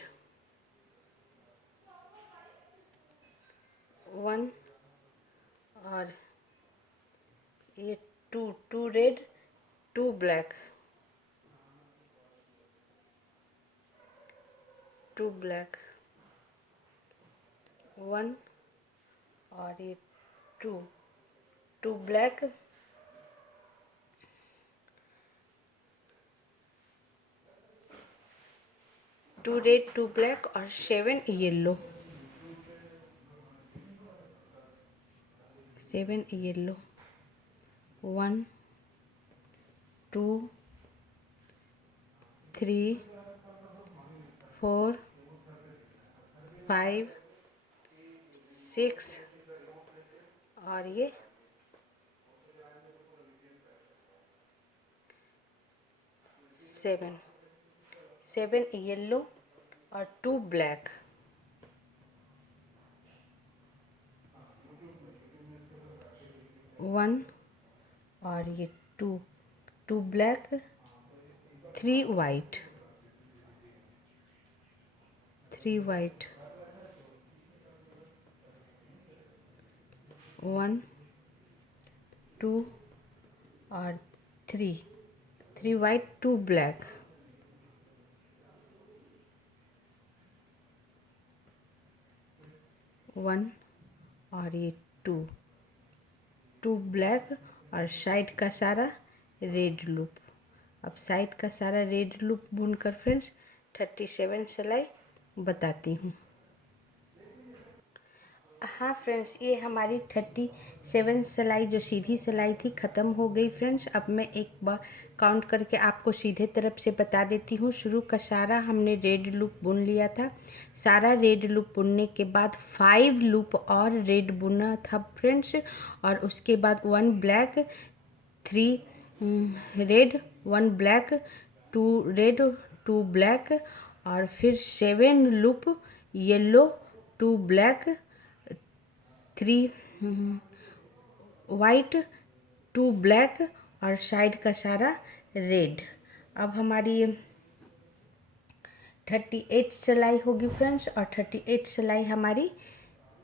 1 और ये 2 रेड, 2 ब्लैक, 2 ब्लैक, 1 और ये 2 ब्लैक, 2 रेड, 2 ब्लैक और 7 येलो, 7 येलो, 1 2 3 4 5 6 और ये 7 येलो और 2 ब्लैक, 1 और ये 2 ब्लैक, 3 वाइट, 3 वाइट, 1 2 और 3 वाइट, 2 ब्लैक, 1 और ये 2 ब्लैक और साइड का सारा रेड लूप। अब साइड का सारा रेड लूप बुनकर फ्रेंड्स 37 सिलाई बताती हूँ। हाँ फ्रेंड्स, ये हमारी 37 सिलाई जो सीधी सिलाई थी ख़त्म हो गई फ्रेंड्स। अब मैं एक बार काउंट करके आपको सीधे तरफ से बता देती हूँ। शुरू का सारा हमने रेड लूप बुन लिया था। सारा रेड लूप बुनने के बाद 5 लूप और रेड बुना था फ्रेंड्स, और उसके बाद 1 black, 3 red, 1 black, 2 red, 2 black और फिर 7 loop yellow, 2 black, 3 white, 2 black और साइड का सारा रेड। अब हमारी ये 38 सिलाई होगी फ्रेंड्स, और 38 सिलाई हमारी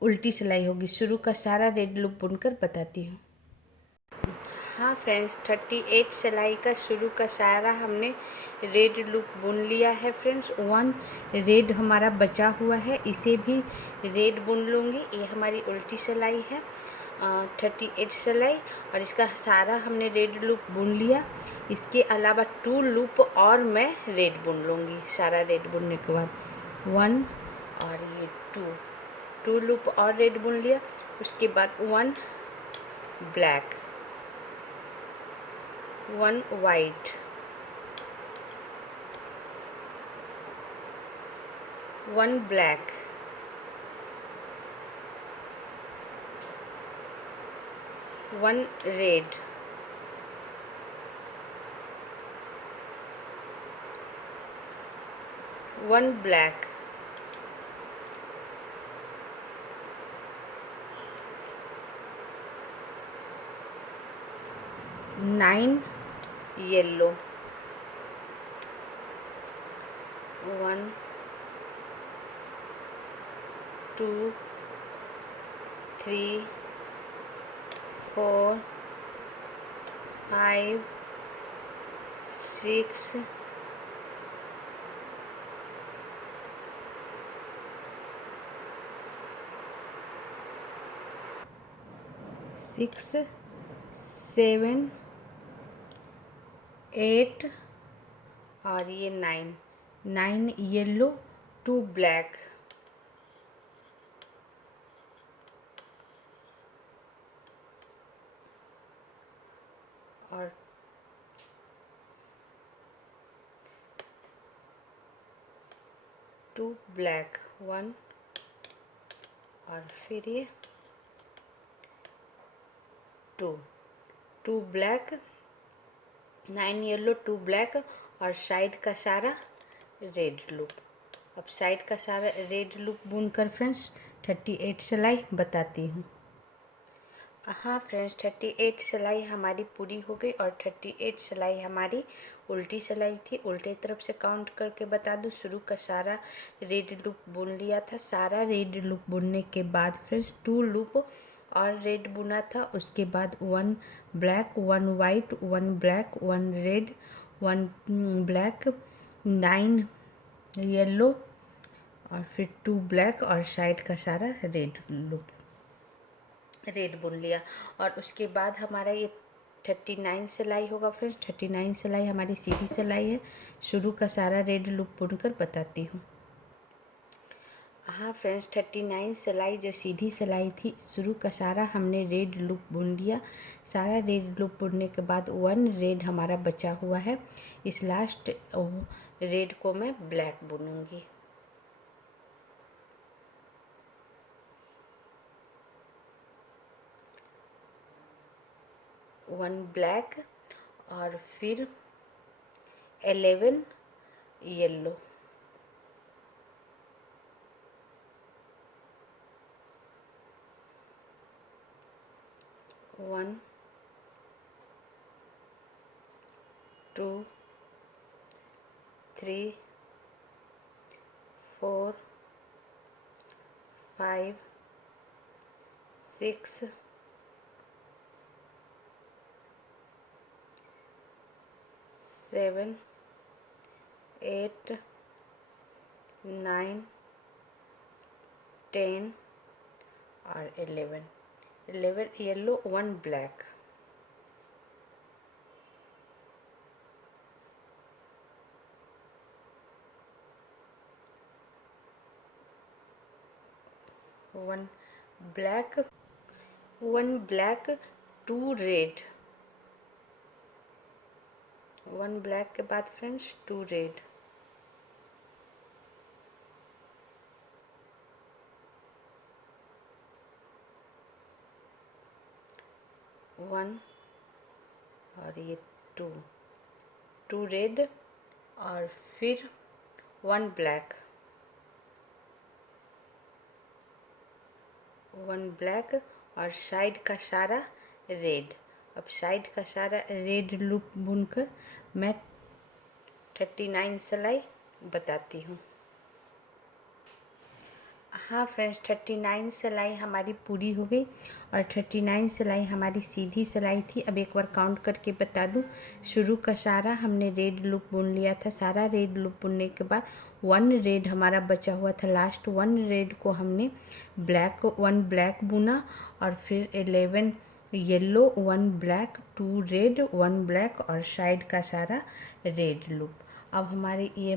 उल्टी सिलाई होगी। शुरू का सारा रेड लूप बुनकर बताती हूँ। हाँ फ्रेंड्स, 38 सिलाई का शुरू का सारा हमने रेड लूप बुन लिया है फ्रेंड्स। 1 रेड हमारा बचा हुआ है, इसे भी रेड बुन लूँगी। ये हमारी उल्टी सिलाई है 38 सिलाई, और इसका सारा हमने रेड लूप बुन लिया। इसके अलावा 2 लूप और मैं रेड बुन लूँगी। सारा रेड बुनने के बाद 1 और ये 2 लूप और रेड बुन लिया। उसके बाद 1 black, 1 white, 1 black, 1 red, 1 black, 9 yellow, 1 2 3 4 5 6 7 8 और ये 9, 9 येलो, 2 ब्लैक, और 2 ब्लैक, 1, और फिर ये 2, 2 ब्लैक, 9 येलो, 2 ब्लैक, और साइड का सारा रेड लूप। अब साइड का सारा रेड लूप बुनकर फ्रेंड्स 38 सिलाई बताती हूँ। हाँ फ्रेंड्स, 38 सिलाई हमारी पूरी हो गई, और 38 सिलाई हमारी उल्टी सिलाई थी। उल्टे तरफ से काउंट करके बता दूँ, शुरू का सारा रेड लूप बुन लिया था। सारा रेड लूप बुनने के बाद फ्रेंड्स 2 लूप और रेड बुना था। उसके बाद 1 black, 1 white, 1 black, 1 red, 1 black, 9 yellow, और फिर 2 ब्लैक, और साइड का सारा रेड लूप रेड बुन लिया। और उसके बाद हमारा ये 39 सिलाई होगा फ्रेंड्स। 39 सिलाई हमारी सीधी सिलाई है। शुरू का सारा रेड लूप बुनकर बताती हूँ। हाँ फ्रेंड्स, 39 सिलाई जो सीधी सिलाई थी, शुरू का सारा हमने रेड लूप बुन लिया। सारा रेड लूप बुनने के बाद 1 रेड हमारा बचा हुआ है। इस लास्ट रेड को मैं ब्लैक बुनूंगी। 1 ब्लैक, और फिर 11 येलो, 1, 2, 3, 4, 5, 6, 7, 8, 9, 10, और 11 yellow, 1 black, 1 black, 1 black, 2 red, 1 black के बाद फ्रेंड्स 2 रेड, 1, और ये 2, 2 रेड, और फिर 1 ब्लैक, 1 ब्लैक, और साइड का सारा रेड। अब साइड का सारा रेड लूप बुनकर मैं 39 सिलाई बताती हूँ। हाँ फ्रेंड्स, 39 सिलाई हमारी पूरी हो गई, और 39 सिलाई हमारी सीधी सिलाई थी। अब एक बार काउंट करके बता दूँ, शुरू का सारा हमने रेड लूप बुन लिया था। सारा रेड लूप बुनने के बाद 1 रेड हमारा बचा हुआ था। लास्ट 1 रेड को हमने 1 ब्लैक बुना, और फिर 11 येलो, 1 ब्लैक, 2 रेड, 1 ब्लैक, और साइड का सारा रेड लूप। अब हमारी ये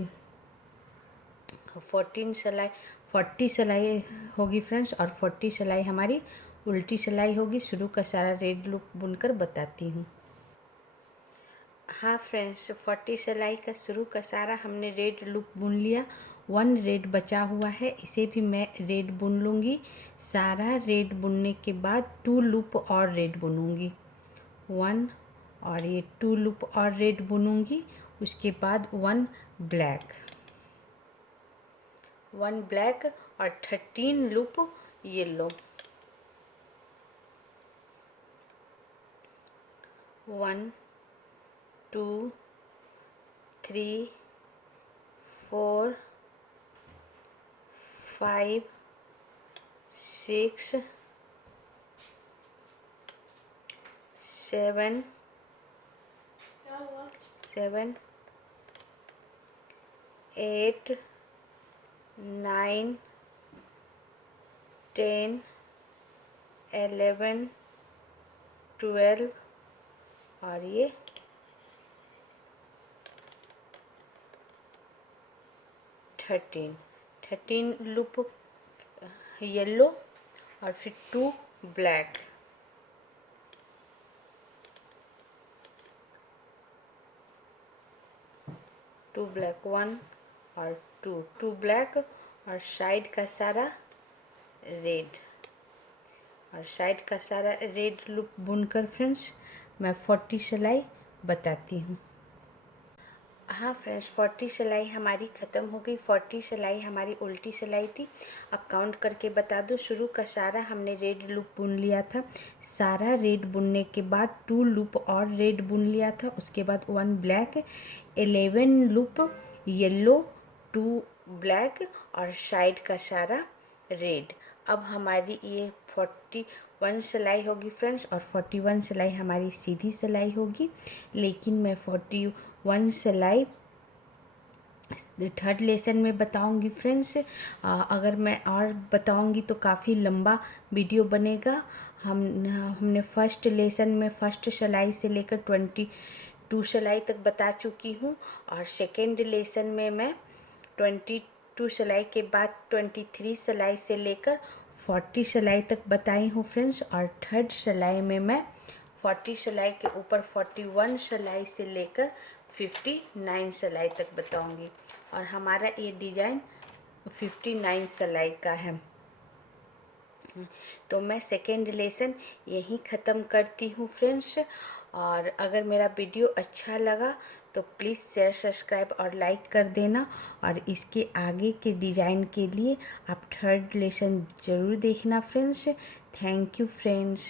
40 सिलाई होगी फ्रेंड्स, और 40 सिलाई हमारी उल्टी सिलाई होगी। शुरू का सारा रेड लूप बुनकर बताती हूँ। हाँ फ्रेंड्स, 40 सिलाई का शुरू का सारा हमने रेड लूप बुन लिया। 1 रेड बचा हुआ है, इसे भी मैं रेड बुन लूँगी। सारा रेड बुनने के बाद 2 लूप और रेड बुनूँगी, 1, और ये 2 लूप और रेड बुनूँगी। उसके बाद 1 ब्लैक, 1 ब्लैक, और 13 लूप येलो, 1, 2, 3, 4, 5, 6, 7, 8, 9, 10, 11, 12, और ये 13 लूप येलो और फिर 2 ब्लैक, 2 ब्लैक, 1 और 2 ब्लैक और साइड का सारा रेड, और साइड का सारा रेड लूप बुनकर फ्रेंड्स मैं 40 सिलाई बताती हूँ। हाँ फ्रेंड्स, 40 सिलाई हमारी ख़त्म हो गई। 40 सिलाई हमारी उल्टी सिलाई थी। अब काउंट करके बता दो। शुरू का सारा हमने रेड लूप बुन लिया था। सारा रेड बुनने के बाद 2 लूप और रेड बुन लिया था। उसके बाद 1 ब्लैक, 11 लूप येलो, 2 ब्लैक और साइड का सारा रेड। अब हमारी ये 41 सिलाई होगी फ्रेंड्स, और 41 सिलाई हमारी सीधी सिलाई होगी। लेकिन मैं 41 सिलाई थर्ड लेसन में बताऊंगी फ्रेंड्स। अगर मैं और बताऊंगी तो काफ़ी लंबा वीडियो बनेगा। हमने फर्स्ट लेसन में फर्स्ट सिलाई से लेकर 22 सिलाई तक बता चुकी हूँ, और सेकेंड लेसन में मैं 22 सिलाई के बाद 23 सिलाई से लेकर 40 सिलाई तक बताई हूँ फ्रेंड्स। और थर्ड सिलाई में मैं 40 सिलाई के ऊपर 41 सिलाई से लेकर 59 सिलाई तक बताऊंगी, और हमारा ये डिज़ाइन 59 सिलाई का है। तो मैं सेकेंड लेसन यहीं ख़त्म करती हूँ फ्रेंड्स। और अगर मेरा वीडियो अच्छा लगा तो प्लीज़ शेयर, सब्सक्राइब और लाइक कर देना। और इसके आगे के डिज़ाइन के लिए आप थर्ड लेसन ज़रूर देखना फ्रेंड्स। Thank you friends.